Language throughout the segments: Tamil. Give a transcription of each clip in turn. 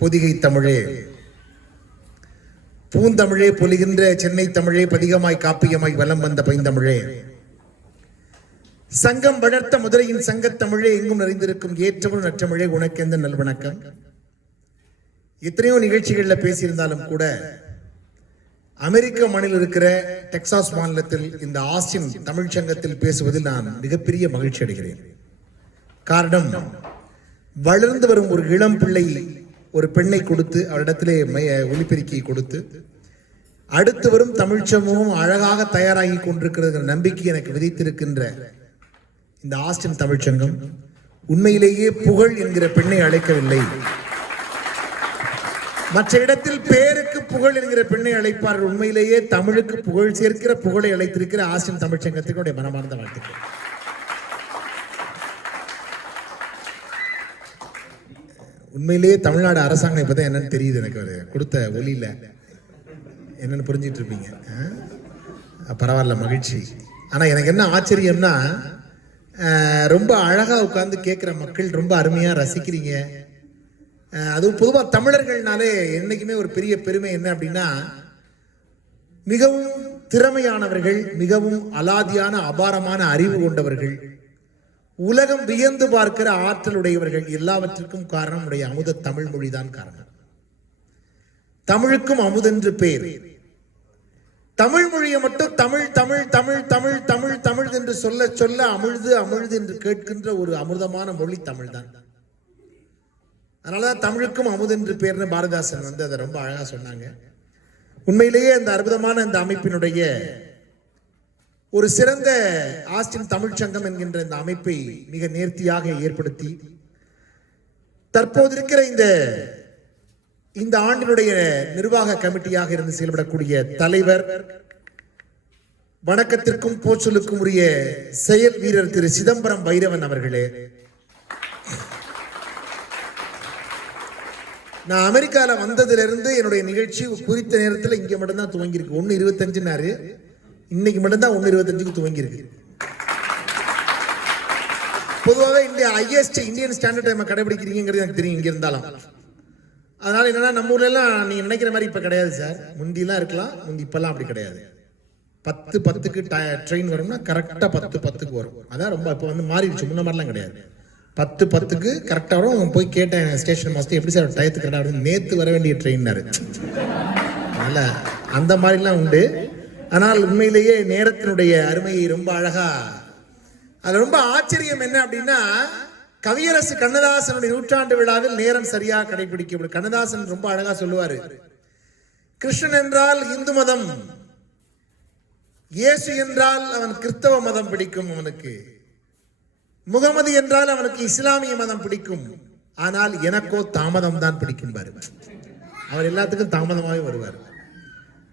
பொதிகை தமிழே, பூந்தமிழே பொலிகின்ற சென்னை தமிழே, பதிகமாய் காப்பியமாய் வலம் வந்த பைந்தமிழே, சங்கம் வளர்த்த மதுரையின் சங்கத்தமிழே, எங்கும் நிறைந்திருக்கும் ஏற்றமும் நற்றமிழே, உனக்கெந்த நல்வணக்கம். எத்தனையோ நிகழ்ச்சிகளில் பேசியிருந்தாலும் கூட அமெரிக்க மாநிலம் இருக்கிற டெக்சாஸ் மாநிலத்தில் இந்த ஆஸ்டின் தமிழ் சங்கத்தில் பேசுவதில் நான் மிகப்பெரிய மகிழ்ச்சி அடைகிறேன். காரணம், வளர்ந்து வரும் ஒரு இளம் பிள்ளை ஒரு பெண்ணை கொடுத்து அவரிடத்திலே ஒலிபெருக்கியை கொடுத்து அடுத்து வரும் தமிழ் சமூகம் அழகாக தயாராகி கொண்டிருக்கிற நம்பிக்கை எனக்கு விதித்திருக்கின்ற இந்த ஆஸ்டின் தமிழ்ச்சங்கம் உண்மையிலேயே புகழ் என்கிற பெண்ணை அழைக்கவில்லை. மற்ற இடத்தில் பேருக்கு புகழ் என்கிற பெண்ணை அழைப்பார்கள். உண்மையிலேயே தமிழுக்கு புகழ் சேர்க்கிற புகழை அழைத்திருக்கிற ஆஸ்டின் தமிழ்ச்சங்கத்தினுடைய மனமார்ந்த வாழ்த்துக்கள். உண்மையிலேயே தமிழ்நாடு அரசாங்கம் இப்பதான் என்னன்னு தெரியுது. எனக்கு ஒரு கொடுத்த ஒலியில என்னன்னு புரிஞ்சிட்டு இருப்பீங்க. பரவாயில்ல, மகிழ்ச்சி. ஆனா எனக்கு என்ன ஆச்சரியம்னா, ரொம்ப அழகா உட்கார்ந்து கேட்கிற மக்கள் ரொம்ப அருமையா ரசிக்கிறீங்க. அதுவும் பொதுவாக தமிழர்கள்னாலே என்னைக்குமே ஒரு பெரிய பெருமை என்ன அப்படின்னா, மிகவும் திறமையானவர்கள், மிகவும் அலாதியான அபாரமான அறிவு கொண்டவர்கள், உலகம் வியந்து பார்க்கிற ஆற்றலுடையவர்கள். எல்லாவற்றிற்கும் காரணம் உடைய அமுத தமிழ் மொழிதான் காரணம். தமிழுக்கும் அமுதென்று பேர். தமிழ் மொழியை மட்டும் தமிழ் தமிழ் தமிழ் தமிழ் தமிழ் தமிழ் என்று சொல்ல சொல்ல அமிழ்து அமிழ்து என்று கேட்கின்ற ஒரு அமிர்தமான மொழி தமிழ் தான். அதனாலதான் தமிழுக்கும் அமுதென்று பேர்னு பாரதிதாசன் அதை ரொம்ப அழகா சொன்னாங்க. உண்மையிலேயே அந்த அற்புதமான இந்த அமைப்பினுடைய ஒரு சிறந்த ஆஸ்டின் தமிழ்ச்சங்கம் என்கின்ற இந்த அமைப்பை மிக நேர்த்தியாக ஏற்படுத்தி தற்போது இருக்கிற இந்த ஆண்டினுடைய நிர்வாக கமிட்டியாக இருந்து செயல்படக்கூடிய தலைவர், வணக்கத்திற்கும் போச்சலுக்கும் உரிய செயல் வீரர் திரு சிதம்பரம் பைரவன் அவர்களே, நான் அமெரிக்கால வந்ததிலிருந்து என்னுடைய நிகழ்ச்சி குறித்த நேரத்தில் இங்க மட்டும்தான் துவங்கியிருக்கு. 1:25 இன்னைக்கு மட்டும்தான் 1:25 துவங்கியிருக்கு. பொதுவாக இந்த ஹையஸ்ட் இந்தியன் ஸ்டாண்டர்ட் டைம் கடைபிடிக்கிறீங்கிறது எனக்கு தெரியும் இங்க இருந்தாலும். அதனால என்னன்னா, நம்ம ஊர்ல எல்லாம் நீங்க நினைக்கிற மாதிரி இப்ப கிடையாது சார். முந்திலாம் இருக்கலாம், முந்தி இப்பெல்லாம் அப்படி கிடையாது. 10:10க்கு ட்ரெயின் வரும்னா கரெக்டா 10:10க்கு வரும். அதான் ரொம்ப இப்போ மாறிடுச்சு. முன்ன மாதிரிலாம் கிடையாது. 10:10க்கு கரெக்டா வரும். போய் கேட்டேன் ஸ்டேஷன் மாஸ்டர், எப்படி சார் டயத்துக்கு கரெக்டா வரும்? நேத்து வர வேண்டிய ட்ரெயின்னாரு. அதனால அந்த மாதிரிலாம் உண்டு. ஆனால் உண்மையிலேயே நேரத்தினுடைய அருமையை ரொம்ப அழகா, அதுல ரொம்ப ஆச்சரியம் என்ன அப்படின்னா, கவியரசு கண்ணதாசனுடைய 100ஆண்டு விழாவில் நேரம் சரியா கடைபிடிக்கப்படும். கண்ணதாசன் ரொம்ப அழகா சொல்லுவாரு, கிருஷ்ணன் என்றால் இந்து மதம், இயேசு என்றால் அவன் கிறிஸ்தவ மதம் பிடிக்கும் அவனுக்கு, முகமது என்றால் அவனுக்கு இஸ்லாமிய மதம் பிடிக்கும், ஆனால் எனக்கோ தாமதம் தான் பிடிக்கும் பாரு. அவர் எல்லாத்துக்கும் தாமதமாகவே வருவார்.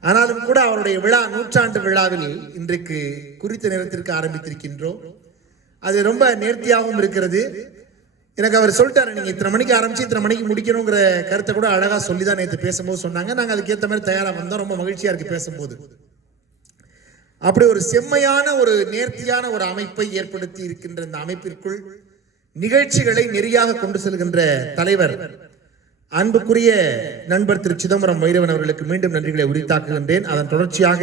ஆனாலும் கூட அவருடைய விழா 100ஆண்டு விழாவில் இன்றைக்கு குறித்த நேரத்திற்கு ஆரம்பித்திருக்கின்றோம். அது ரொம்ப நேர்த்தியாகவும் இருக்கிறது. எனக்கு அவர் சொல்லிட்டாரு, நீங்க இத்தனை மணிக்கு ஆரம்பிச்சு இத்தனை மணிக்கு முடிக்கணுங்கிற கருத்தை கூட அழகா சொல்லிதான் நேற்று பேசும்போது சொன்னாங்க. நாங்க அதுக்கேற்ற மாதிரி தயாரா வந்தோம். ரொம்ப மகிழ்ச்சியா இருக்கு பேசும்போது. அப்படி ஒரு செம்மையான ஒரு நேர்த்தியான ஒரு அமைப்பை ஏற்படுத்தி இருக்கின்ற இந்த அமைப்பிற்குள் நிகழ்ச்சிகளை நெறியாக கொண்டு செல்கின்ற தலைவர் அன்புக்குரிய நண்பர் திரு சிதம்பரம் பைரவன் அவர்களுக்கு மீண்டும் நன்றிகளை உரித்தாக்குகின்றேன். அதன் தொடர்ச்சியாக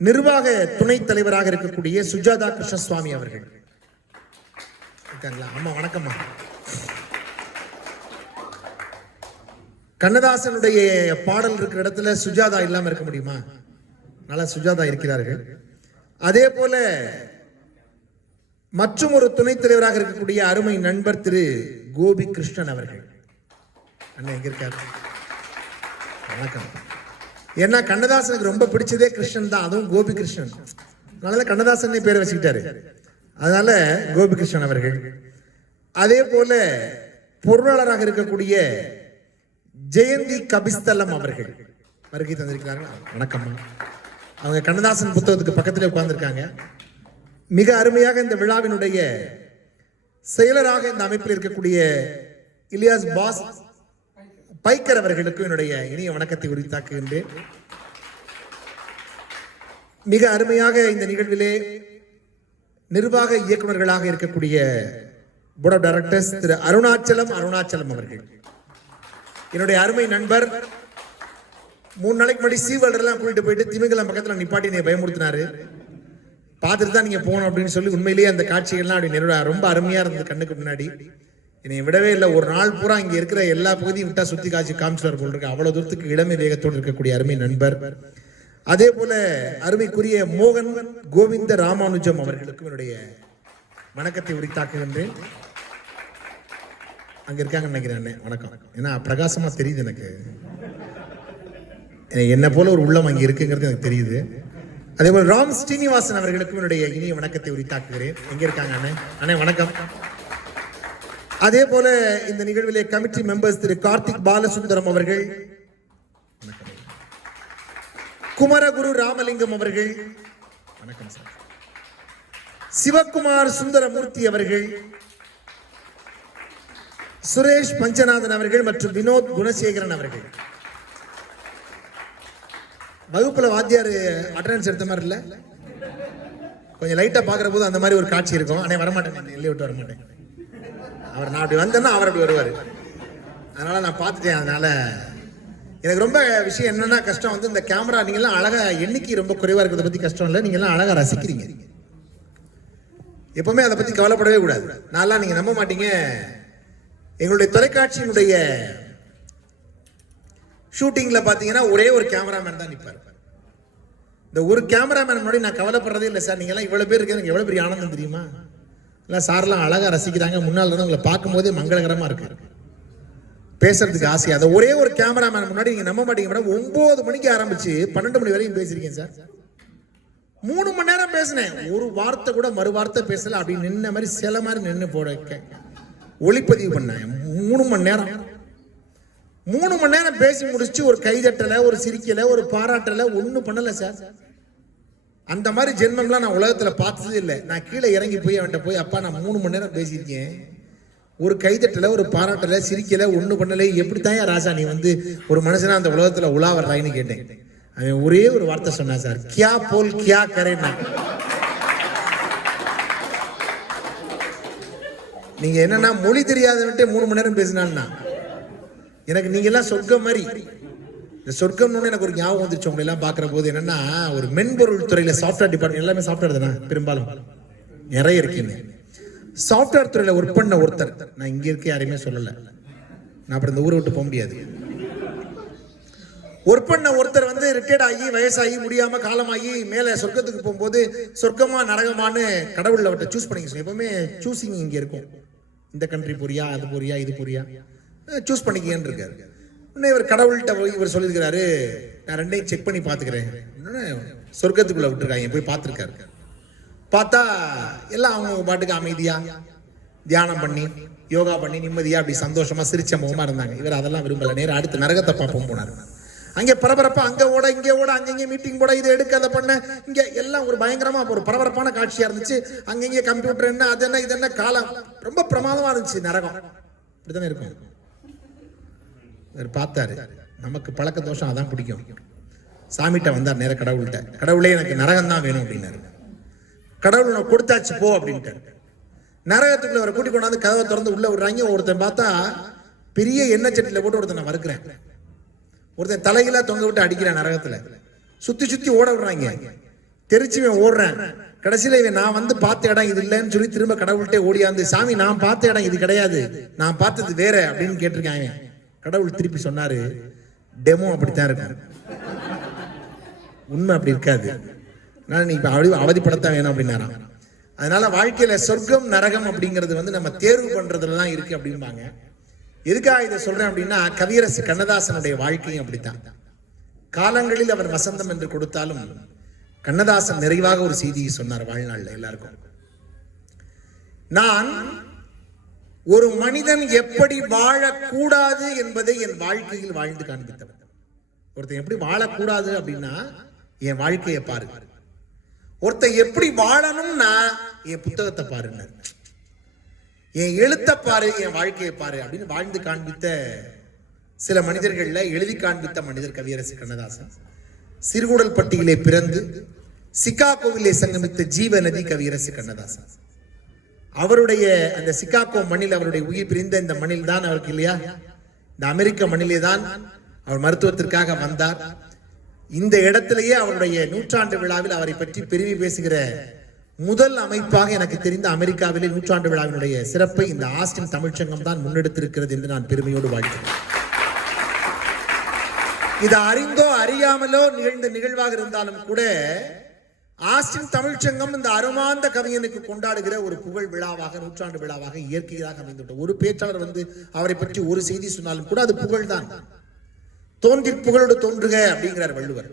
நிர்வாக துணைத் தலைவராக இருக்கக்கூடிய சுஜாதா கிருஷ்ணசுவாமி அவர்கள் இருக்காங்களா? அம்மா வணக்கம்மா. கண்ணதாசனுடைய பாடல் இருக்கிற இடத்துல சுஜாதா இல்லாம இருக்க முடியுமா? நல்லா சுஜாதா இருக்கிறார்கள். அதே போல மற்றும் ஒரு துணைத் தலைவராக இருக்கக்கூடிய அருமை நண்பர் திரு கோபி கிருஷ்ணன் அவர்கள். அண்ணா எங்க இருக்காரு? வணக்கம். ஏன்னா கண்ணதாசனுக்கு ரொம்ப பிடிச்சதே கிருஷ்ணன் தான், அதுவும் கோபி கிருஷ்ணன். அதனால கண்ணதாசன் பேரை வச்சுக்கிட்டாரு. அதனால கோபி கிருஷ்ணன் அவர்கள். அதே போல பொருளாளராக இருக்கக்கூடிய ஜெயந்தி கபிஸ்தலம் அவர்கள் வருகை தந்திருக்கிறார்கள். வணக்கம். அவங்க கண்ணதாசன் புத்தகத்துக்கு பக்கத்திலே உட்கார்ந்துருக்காங்க. மிக அருமையாக இந்த விழாவினுடைய செயலராக இந்த அமைப்பில் இருக்கக்கூடிய இலியாஸ் பாஸ் பைக்கர் அவர்களுக்கு என்னுடைய இனிய வணக்கத்தை உரித்தாக்குகின்றேன். மிக அருமையாக இந்த நிகழ்விலே நிர்வாக இயக்குநர்களாக இருக்கக்கூடிய போர்ட் ஆஃப் டைரக்டர்ஸ் திரு அருணாச்சலம் அவர்கள், என்னுடைய அருமை நண்பர் 3 நாளைக்கு முன்னாடி சீவல்டர்லாம் கூட்டிட்டு போயிட்டு திமிங்கலம் பக்கத்தில் நிப்பாட்டி நீ பயமுறுத்தினாரு. பார்த்துட்டு தான் நீங்க போகணும் அப்படின்னு சொல்லி உண்மையிலேயே அந்த காட்சிகள்லாம் அப்படி ரொம்ப அருமையா இருந்தது கண்ணுக்கு முன்னாடி. என்னை விடவே இல்லை. ஒரு நாள் பூரா இங்க இருக்கிற எல்லா பகுதியும் விட்டா சுத்தி காமிச்சுட்டு போல் இருக்கு. அவ்வளவு தூரத்துக்கு இளமை வேகத்தோடு இருக்கக்கூடிய அருமை நண்பர். அதே போல அருமைக்குரிய மோகன் கோவிந்த ராமானுஜம் அவர்களுக்கும் என்னுடைய வணக்கத்தை உரித்தாக்குகின்றேன். அங்க இருக்காங்கன்னு நினைக்கிறேன். வணக்கம். ஏன்னா பிரகாசமா தெரியுது எனக்கு. என்ன போல ஒரு உள்ளம் அங்கே இருக்குங்கிறது எனக்கு தெரியுது. அதே போல ராம் ஸ்ரீனிவாசன் அவர்களுக்கும் என்னுடைய இனிய வணக்கத்தை உரித்தாக்குகிறேன். எங்க இருக்காங்க அண்ணே? அண்ணே வணக்கம். அதே போல இந்த நிகழ்விலே கமிட்டி மெம்பர்ஸ் திரு கார்த்திக் பாலசுந்தரம் அவர்கள், குமரகுரு ராமலிங்கம் அவர்கள், வணக்கம் சார். சிவகுமார் சுந்தரமூர்த்தி அவர்கள், சுரேஷ் பஞ்சநாதன் அவர்கள் மற்றும் வினோத் குணசேகரன் அவர்கள். வகுப்புல வாத்தியார் அட்டெண்டன்ஸ் எடுத்த மாதிரி இல்ல, கொஞ்சம் லைட்டா பாக்குற போது அந்த மாதிரி ஒரு காட்சி இருக்கும். அண்ணே வரமாட்டேன், எல்லை விட்டு வரமாட்டேன். அவர் நான் அப்படி வந்தேன்னா அவர் அப்படி வருவார். அதனால நான் பார்த்துட்டேன். அதனால எனக்கு ரொம்ப விஷயம் என்னன்னா கஷ்டம் வந்து இந்த கேமரா. நீங்கெல்லாம் அழகா, எண்ணிக்கை ரொம்ப குறைவா இருக்கிறத பத்தி கஷ்டம் இல்லை. நீங்க எல்லாம் அழகா ரசிக்கிறீங்க. எப்பவுமே அதை பத்தி கவலைப்படவே கூடாது. நான்லாம் நீங்க நம்ப மாட்டீங்க, எங்களுடைய தொலைக்காட்சியினுடைய ஷூட்டிங்ல பாத்தீங்கன்னா ஒரே ஒரு கேமராமேன் தான் நிற்பார். இந்த ஒரு கேமராமேன் முன்னாடி நான் கவலைப்படுறதே இல்லை சார். நீங்க எல்லாம் இவ்வளவு பேர் இருக்கு, எனக்கு எவ்வளவு பெரிய ஆனந்தம் தெரியுமா? இல்லை சார்லாம் அழகா ரசிக்கிறாங்க. முன்னால் இருந்து உங்களை பார்க்கும் போதே மங்களகரமா இருக்கு, பேசுறதுக்கு ஆசை. அதை ஒரே ஒரு கேமராமேன் முன்னாடி நீங்க நம்ப மாட்டீங்க மேடம். 9 மணிக்கு ஆரம்பிச்சு 12 மணி வரைக்கும் பேசிருக்கேன் சார். 3 மணி நேரம் பேசினேன். ஒரு வார்த்தை கூட மறு வார்த்தை பேசல. அப்படி நின்ன மாதிரி சில மாதிரி நின்று போட ஒளிப்பதிவு பண்ணேன். 3 மணி நேரம் 3 மணி நேரம் பேசி முடிச்சு ஒரு கைதட்டல, ஒரு சிரிக்கல, ஒரு பாராட்டல, ஒன்னும் பண்ணல சார். அந்த மாதிரி ஜென்மம்லாம் நான் உலகத்துல பார்த்ததே இல்லை. நான் கீழே இறங்கி போய் அவன்கிட்ட போய், அப்பா நான் 3 மணி நேரம் பேசியிருக்கேன், ஒரு கைதட்டல, ஒரு பாராட்டல, சிரிக்கல, ஒன்னும் பண்ணல, எப்படித்தான் ராசா நீ வந்து ஒரு மனுஷனா அந்த உலகத்துல உலா வர்றாயின்னு கேட்டேன். அவன் ஒரே ஒரு வார்த்தை சொன்னா சார், கியா போல் கியா கரேன்னா. நீங்க என்னன்னா மொழி தெரியாதவன்ட்டே 3 மணி நேரம் பேசினான்னா எனக்கு நீங்க எல்லாம் சொர்க்கம் மாதிரி. இந்த சொர்க்கம்னு எனக்கு ஒரு ஞாபகம் வந்துருச்சு. உங்களை எல்லாம் பாக்குற போது என்னன்னா, ஒரு மென்பொருள் துறையில சாஃப்ட்வேர் டிபார்ட்மெண்ட், எல்லாமே சாஃப்ட்வேர் தானே பெரும்பாலும் நிறைய இருக்கீங்க. சாஃப்ட்வேர் துறையில ஒர்க் பண்ண ஒருத்தர், நான் இங்க இருக்க யாரையுமே சொல்லல, நான் அப்புறம் இந்த ஊரை விட்டு போக முடியாது. ஒர்க் பண்ண ஒருத்தர் வந்து ரிட்டையர்ட் ஆகி வயசாகி முடியாம காலமாகி மேல சொர்க்கத்துக்கு போகும்போது சொர்க்கமா நரகமானு கடவுள் அவர்கிட்ட சூஸ் பண்ணிக்க சொல்லி. எப்பவுமே சூஸிங் இங்க இருக்கும். இந்த கண்ட்ரி போறியா, அது போறியா, இது போறியா, சூஸ் பண்ணிக்கன்னு இருக்காரு. இன்னும் இவர் கடவுள்கிட்ட போய் இவர் சொல்லியிருக்கிறாரு, நான் ரெண்டையும் செக் பண்ணி பார்த்துக்கிறேன். சொர்க்கத்துக்குள்ள விட்டுருக்காங்க, போய் பார்த்துருக்காரு. பார்த்தா எல்லாம் அவங்க பாட்டுக்கு அமைதியா தியானம் பண்ணி யோகா பண்ணி நிம்மதியா அப்படி சந்தோஷமா சிரிச்ச முகமா இருந்தாங்க. இவர் அதெல்லாம் விரும்பல, நேரம் அடுத்து நரகத்தை பார்ப்போம் போனார். அங்கே பரபரப்பா அங்க ஓட இங்கே ஓட, அங்கங்கே மீட்டிங் போட, இதை எடுக்க அதை பண்ண, இங்க எல்லாம் ஒரு பயங்கரமா ஒரு பரபரப்பான காட்சியா இருந்துச்சு. அங்கங்கே கம்ப்யூட்டர் என்ன, அது என்ன, இது என்ன, காலம் ரொம்ப பிரமாதமா இருந்துச்சு. நரகம் இப்படித்தானே இருக்கும். பார்த்தாரு, நமக்கு பழக்க தோஷம் அதான் பிடிக்கும். சாமிகிட்ட வந்தார் நேர கடவுள்கிட்ட, கடவுளே எனக்கு நரகம் தான் வேணும் அப்படின்னாரு. கடவுள் உனக்கு கொடுத்தாச்சு போ அப்படின்ட்டு நரகத்துக்குள்ள அவரை கூட்டி கொண்டாந்து கதவை திறந்து உள்ள விடுறாங்க. ஒருத்தன் பார்த்தா பெரிய எண்ணெய் சட்டியில போட்டு ஒருத்தன் நான் வறுக்கிறேன், ஒருத்தன் தலையில தொங்க விட்டு அடிக்கிறேன், நரகத்துல சுத்தி சுத்தி ஓட விடுறாங்க. தெரிச்சு இவன் ஓடுறேன். கடைசியில இவன் நான் வந்து பார்த்த இடம் இது இல்லைன்னு சொல்லி திரும்ப கடவுள்கிட்ட ஓடியாந்து, சாமி நான் பார்த்த இடம் இது கிடையாது, நான் பார்த்தது வேற அப்படின்னு கேட்டிருக்காங்க. கடவுள் திருப்பி சொன்னாரு, டெமோ அப்படித்தான் இருக்கும், உண்மை அப்படி இருக்காது, நீ இப்ப அவதிப்படத்தான் வேணும் அப்படின்னாராம். அதனால வாழ்க்கையில சொர்க்கம் நரகம் அப்படிங்கிறது வந்து நம்ம தேர்வு பண்றதுலதான் இருக்கு அப்படிம்பாங்க. எதுக்காக இதை சொல்றேன் அப்படின்னா, கவியரசு கண்ணதாசனுடைய வாழ்க்கையும் அப்படித்தான். காலங்களில் அவர் வசந்தம் என்று கொடுத்தாலும் கண்ணதாசன் நிறைவாக ஒரு செய்தியை சொன்னார் வாழ்நாள்ல எல்லாருக்கும். நான் ஒரு மனிதன் எப்படி வாழக்கூடாது என்பதை என் வாழ்க்கையில் வாழ்ந்து காண்பித்தவர். ஒருத்தன் எப்படி வாழக்கூடாது அப்படின்னா என் வாழ்க்கையை பாரு, ஒருத்தன் எப்படி வாழணும்னா என் புத்தகத்தை பாருங்க, என் எழுத்த பாரு, என் வாழ்க்கையை பாரு அப்படின்னு வாழ்ந்து காண்பித்த சில மனிதர்கள்ல எழுதி காண்பித்த மனிதர் கவியரசு கண்ணதாசன். சிறுகுடல் பட்டியிலே பிறந்து சிகாகோவிலே சங்கமித்த ஜீவ நதி கவியரசு கண்ணதாசன். அவருடைய அந்த சிகாகோ மண்ணில் அவருடைய உயிர் பிரிந்த இந்த மண்ணில் தான் அவருக்கு இல்லையா இந்த அமெரிக்க மண்ணிலே தான் அவர் மருத்துவத்திற்காக வந்தார். இந்த இடத்திலேயே அவருடைய 100ஆண்டு விழாவில் அவரை பற்றி பெருமை பேசுகிற முதல் அமைப்பாக எனக்கு தெரிந்த அமெரிக்காவிலே 100ஆண்டு விழாவினுடைய சிறப்பை இந்த ஆஸ்டின் தமிழ்ச்சங்கம் தான் முன்னெடுத்திருக்கிறது என்று நான் பெருமையோடு வாழ்க்கிறேன். இது அறிந்தோ அறியாமலோ நிகழ்ந்த நிகழ்வாக இருந்தாலும் கூட ஆஸ்டின் தமிழ்ச்சங்கம் இந்த அருமாந்த கவிஞனுக்கு கொண்டாடுகிற ஒரு புகழ் விழாவாக 100ஆண்டு விழாவாக இயற்கையாக அமைந்துவிட்டது. ஒரு பேச்சாளர் வந்து அவரை பற்றி ஒரு செய்தி சொன்னாலும் கூட அது புகழ் தான். தோன்றி புகழோடு தோன்றுக அப்படிங்கிறார் வள்ளுவர்.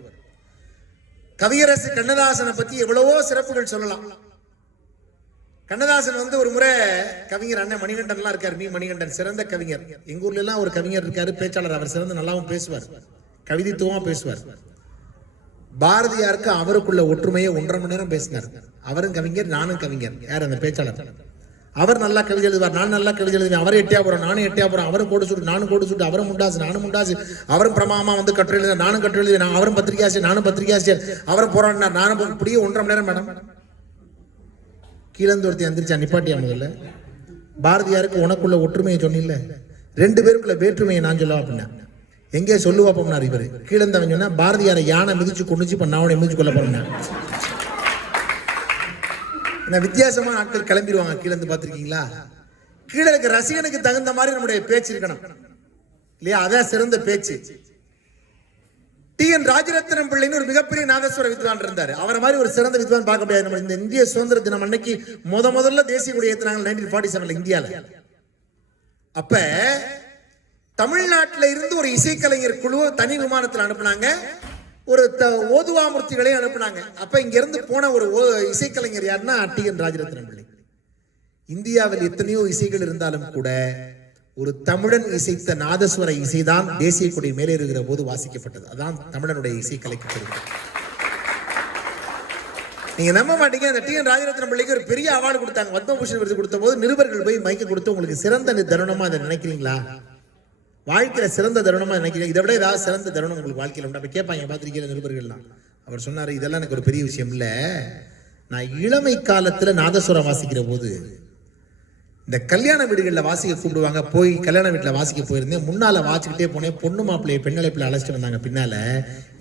கவியரசு கண்ணதாசனை பத்தி எவ்வளவோ சிறப்புகள் சொல்லலாம். கண்ணதாசன் வந்து ஒரு முறை கவிஞர் அண்ணன் மணிகண்டன் எல்லாம் இருக்காரு, மீ மணிகண்டன் சிறந்த கவிஞர். எங்க ஊர்ல எல்லாம் ஒரு கவிஞர் இருக்காரு, பேச்சாளர். அவர் சிறந்த நல்லாவும் பேசுவார், கவிதைத்துவமா பேசுவார். பாரதியாருக்கு அவருக்குள்ள ஒற்றுமையை 1.5 மணி நேரம் பேசினார். அவரும் கவிஞர், நானும் கவிஞர். யார் அந்த பேச்சாளர்? அவர் நல்லா கவிதை எழுதுவார், நான் நல்லா கவிதை எழுதுவேன். அவரை எட்டியாபுரம், நானும் எட்டியாபுரம். அவரும் கோடு சுட்டு, நானும் கோடு சுட்டு. அவரும் முண்டாசு, நானும் முண்டாசு. அவரும் பிரமாமா வந்து கட்டுரை எழுத, நானும் கட்டுரை எழுதுவேன். அவரும் பத்திரிகாசியர், நானும் பத்திரிகாசியர். அவரும் போராடினார், நானும். இப்படியே 1.5 மணி நேரம். மேடம் கீழந்து ஒருத்தி எந்திரிச்சா, நிப்பாட்டியா முதல்ல. பாரதியாருக்கு உனக்குள்ள ஒற்றுமையை சொன்னில்ல, 2 பேருக்குள்ள வேற்றுமையை நான் சொல்லுவா அப்படின்னா எங்கே சொல்லுவாப்போம்னார் இவரு. கீழந்தவன் சொன்னா பாரதியாரை யானை மிதிச்சு கொண்டுச்சு, இப்ப நான் அவனை மிதிச்சு கொள்ள போறேன். வித்தியாசமான ஆட்கள் கிளம்பிடுவாங்க. கீழந்து பார்த்திருக்கீங்களா? கீழே இருக்க ரசிகனுக்கு தகுந்த மாதிரி நம்முடைய பேச்சு இருக்கணும் இல்லையா? அதான் சிறந்த பேச்சு. டி.என். ராஜரத்னம் பிள்ளைன்னு ஒரு மிகப்பெரிய நாதஸ்வர வித்வான் இருந்தார். அவரை மாதிரி ஒரு சிறந்த வித்வான் பார்க்க முடியாது. நம்ம இந்த இந்திய சுதந்திர தினம் அன்னைக்கு முதல்ல தேசிய கொடி ஏற்றினாங்க 1947 இந்தியாவில். அப்ப தமிழ்நாட்டில் இருந்து ஒரு இசைக்கலைஞர் குழு தனி விமானத்தில் அனுப்புனாங்க, ஒரு ஓதுவாமூர்த்திகளை அனுப்புனாங்க. அப்ப இங்க இருந்து போன ஒரு இசைக்கலைஞர் யாருன்னா டி.என். ராஜரத்னம் பிள்ளை. இந்தியாவில் எத்தனையோ இசைகள் இருந்தாலும் கூட ஒரு தமிழன் இசைத்த நாதஸ்வர இசைதான் தேசிய கொடி மேலே இருக்கிற போது வாசிக்கப்பட்டது. அதான் தமிழனுடைய இசைக்கலைக்கு பெருமை. நீங்க நம்ப மாட்டீங்க, அந்த டி.என். ராஜரத்னம் பிள்ளைக்கு ஒரு பெரிய அவார்டு கொடுத்தாங்க. பத்மபூஷன் விருது கொடுத்த போது நிருபர்கள் போய் மைக்க கொடுத்து, உங்களுக்கு சிறந்த தருணமா அதை நினைக்கிறீங்களா, வாழ்க்கையில சிறந்த தருணமா நினைக்கிறீங்க, இதை விட ஏதாவது சிறந்த தருணம் உங்களுக்கு வாழ்க்கையில் உண்டு? அப்ப கேட்பாங்க பார்த்திருக்கிற நிருபர்கள்லாம். அவர் சொன்னாரு, இதெல்லாம் எனக்கு ஒரு பெரிய விஷயம் இல்ல, நான் இளமை காலத்துல நாதஸ்வரம் வாசிக்கிற போது இந்த கல்யாண வீடுகளில் வாசிக்க கூப்பிடுவாங்க, போய் கல்யாண வீட்டில் வாசிக்க போயிருந்தேன். முன்னால வாசிக்கிட்டே போனேன், பொண்ணு மாப்பிள்ளையை பெண்ணழைப்பில் அழைச்சிட்டு வந்தாங்க. பின்னால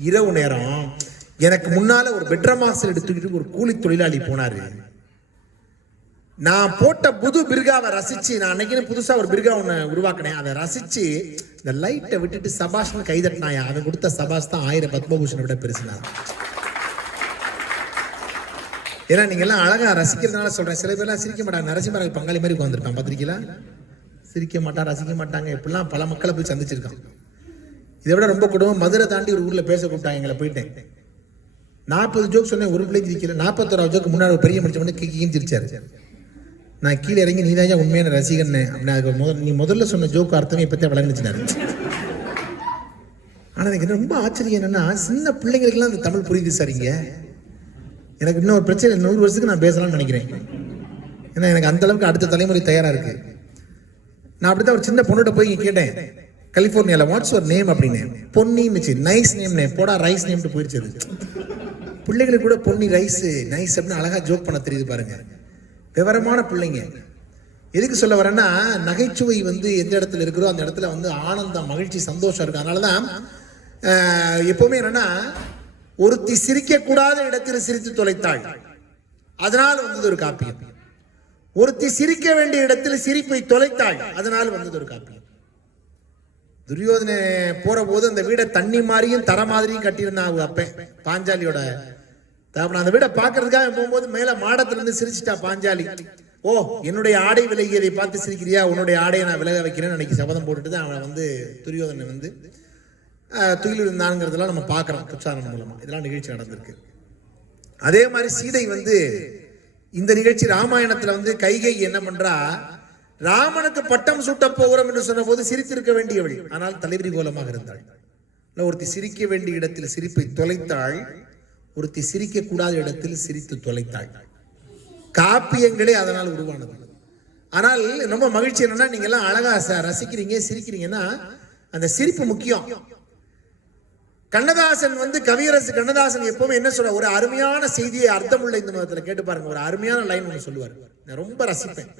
இரவு நேரம் எனக்கு முன்னால ஒரு பெட்ரமாக்சல் எடுத்துக்கிட்டு ஒரு கூலி தொழிலாளி போனாரு. நான் போட்ட புது பிர்காவை ரசிச்சு, நான் அன்னைக்கு புதுசா ஒரு பிர்கா ஒண்ணு உருவாக்கினேன், அதை ரசிச்சு இந்த லைட்டை விட்டுட்டு சபாஷ்னு கைதட்டினாயா, அவன் கொடுத்த சபாஷ் தான் 1000 பத்மபூஷனை விட பெருசுனா. ஏன்னா நீங்க எல்லாம் அழகா ரசிக்கிறதுனால சொல்றேன். சில பேர்லாம் சிரிக்க மாட்டாங்க. நரசிம்மராவ் பங்காளி மாதிரி உட்காந்துருப்பான், பார்த்திருக்கீங்களா? சிரிக்க மாட்டான், ரசிக்க மாட்டாங்க. இப்படிலாம் பல மக்களை போய் சந்திச்சிருக்கான். இதை விட ரொம்ப குடும்பம் மதுரை தாண்டி ஒரு ஊர்ல பேச கூப்பிட்டாங்க. எங்களை போயிட்டேன், 40 ஜோக் சொன்னேன், ஒரு பிள்ளை சிரிக்கல. 41வது ஜோக்கு முன்னாடி ஒரு பெரிய மனுஷன் வந்து கிக்கின்னு சிரிச்சாரு. நான் கீழே இறங்கி, நீ தான் உண்மையான ரசிகன் அப்படின்னா, அதுக்கு நீ முதல்ல சொன்ன ஜோக்கு அர்த்தமே இப்பத்தே வழங்கிச்சுனாரு. ஆனா எனக்கு ரொம்ப ஆச்சரியம் என்னன்னா, சின்ன பிள்ளைங்களுக்கெல்லாம் அந்த தமிழ் புரியுது சரிங்க. எனக்கு இன்னும் ஒரு பிரச்சனை, 100 வருஷத்துக்கு நான் பேசலாம்னு நினைக்கிறேன். ஏன்னா எனக்கு அந்த அளவுக்கு அடுத்த தலைமுறை தயாரா இருக்கு. நான் அப்படித்தான் ஒரு சின்ன பொண்ணுகிட்ட போய் கேட்டேன், கலிபோர்னியால வாட்ஸ் யுவர் நேம் அப்படின்னு. பொன்னின்னு, நைஸ் நேம், போடா ரைஸ் நேம்ட்டு போயிடுச்சு. பிள்ளைங்களுக்கு கூட பொன்னி ரைஸ் நைஸ் அப்படின்னு அழகா ஜோக் பண்ண தெரியுது பாருங்க, விவரமான பிள்ளைங்க. எதுக்கு சொல்ல வரேன்னா, நகைச்சுவை வந்து எந்த இடத்துல இருக்கிறோ அந்த இடத்துல வந்து ஆனந்தம், மகிழ்ச்சி, சந்தோஷம் இருக்கு. அதனாலதான் எப்பவுமே என்னன்னா, ஒருத்தி சிரிக்க கூடாத இடத்தில் சிரித்து தொலைத்தாள், அதனால் வந்தது ஒரு காப்பியம். ஒருத்தி சிரிக்க வேண்டிய இடத்தில் சிரிப்பை தொலைத்தாள், அதனால் வந்தது ஒரு காப்பியம். துரியோதனை போற போது அந்த வீடை தண்ணி மாதிரியும் தர மாதிரியும் கட்டியிருந்தான் அப்ப பாஞ்சாலியோட. அந்த வீடை பாக்குறதுக்காக போகும்போது மேல மாடத்துல இருந்து சிரிச்சிட்டா பாஞ்சாலி. ஓ, என்னுடைய ஆடை விலகியதை பார்த்து சிரிக்கிறியா, உன்னுடைய ஆடையை நான் விலக வைக்கிறேன்னு அன்னைக்கு சபதம் போட்டுட்டு தான் அவனை வந்து துரியோதனை வந்து துயில் இருந்தாங்கிறதெல்லாம் நம்ம பார்க்குறோம் உச்சாரணம் மூலமா. இதெல்லாம் நிகழ்ச்சி நடந்திருக்கு. அதே மாதிரி சீதை வந்து இந்த நிகழ்ச்சி ராமாயணத்துல வந்து கைகை என்ன பண்றா, ராமனுக்கு பட்டம் சூட்ட போகிறோம் என்று சொன்ன போது சிரித்திருக்க வேண்டியவள், ஆனால் தலைவிரி கோலமாக இருந்தாள். ஒருத்தி சிரிக்க வேண்டிய இடத்தில் சிரிப்பை தொலைத்தாள், ஒருத்தி சிரிக்க கூடாத இடத்தில் சிரித்து தொலைத்தாள். காப்பியங்களே அதனால் உருவானது. ஆனால் ரொம்ப மகிழ்ச்சி என்னன்னா, நீங்க எல்லாம் அழகா ரசிக்கிறீங்க, சிரிக்கிறீங்கன்னா அந்த சிரிப்பு முக்கியம். கண்ணதாசன் வந்து கவியரசு கண்ணதாசன் எப்பவுமே என்ன சொல்ற, ஒரு அருமையான செய்தியை அர்த்தமுள்ள இந்த மதத்துல கேட்டு பாருங்க. ஒரு அருமையான லைன் ஒன்று சொல்லுவார், நான் ரொம்ப ரசிப்பேன்.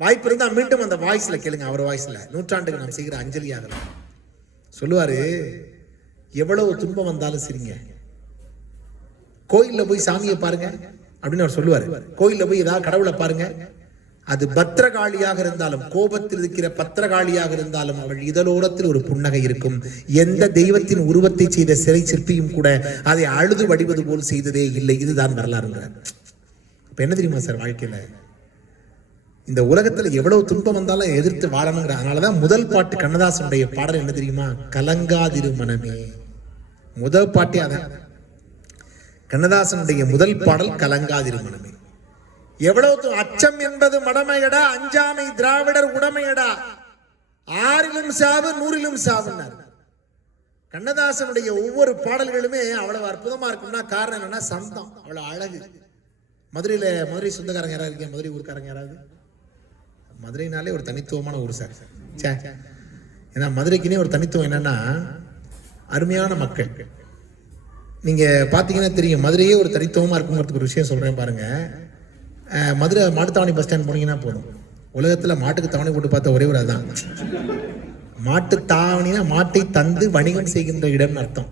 வாய்ப்பு இருந்தா மீண்டும் அந்த வாய்ஸ்ல கேளுங்க, அவர் வாய்ஸ்ல. நூற்றாண்டுக்கு நாம் செய்கிற அஞ்சலியாக சொல்லுவாரு, எவ்வளவு துன்பம் வந்தாலும் சரிங்க, கோயில்ல போய் சாமியை பாருங்க அப்படின்னு அவர் சொல்லுவாரு. கோயில்ல போய் ஏதாவது கடவுளை பாருங்க, அது பத்திரகாளியாக இருந்தாலும், கோபத்தில் இருக்கிற பத்திரகாளியாக இருந்தாலும் அவள் இதழோரத்தில் ஒரு புன்னகை இருக்கும். எந்த தெய்வத்தின் உருவத்தை செய்த சிலை சிற்பியும் கூட அதை அழுது வடிவது போல் செய்ததே இல்லை. இதுதான் வரலாறுங்க. இப்ப என்ன தெரியுமா சார், வாழ்க்கையில இந்த உலகத்துல எவ்வளவு துன்பம் வந்தாலும் எதிர்த்து வாழணுங்கிற. அதனாலதான் முதல் பாட்டு கண்ணதாசனுடைய பாடல் என்ன தெரியுமா, கலங்காதிரு மனமே. முதல் பாட்டே அதான். கண்ணதாசனுடைய முதல் பாடல் கலங்காதிரு மனமே. எவ்வளவு அச்சம் என்பது மடமையடா, அஞ்சாமை திராவிடர் உடமையடா, ஆறிலும் சாவு நூறிலும் சாவுன்னார். கண்ணதாசனுடைய ஒவ்வொரு பாடல்களுமே அவ்வளவு அற்புதமா இருக்கும்னா காரணம் என்னன்னா சந்தம், அவ்வளவு அழகு. மதுரை சொந்தக்காரங்க யாராவது இருக்கீங்க? மதுரை ஊருக்காரங்க யாராவது? மதுரைனாலே ஒரு தனித்துவமான ஊர் சார். ஏன்னா மதுரைக்குன்னே ஒரு தனித்துவம் என்னன்னா அருமையான மக்கள். நீங்க பாத்தீங்கன்னா தெரியும், மதுரையே ஒரு தனித்துவமா இருக்குங்கிறதுக்கு ஒரு விஷயம் சொல்றேன் பாருங்க. மதுரை மாட்டுத்தாவணி பஸ் ஸ்டாண்ட் போனீங்கன்னா போதும், உலகத்துல மாட்டுக்கு தாவணி போட்டு பார்த்த ஒரே ஒரு அதுதான். மாட்டு தாவணினா மாட்டை தந்து வணிகம் செய்கின்ற இடம்னு அர்த்தம்.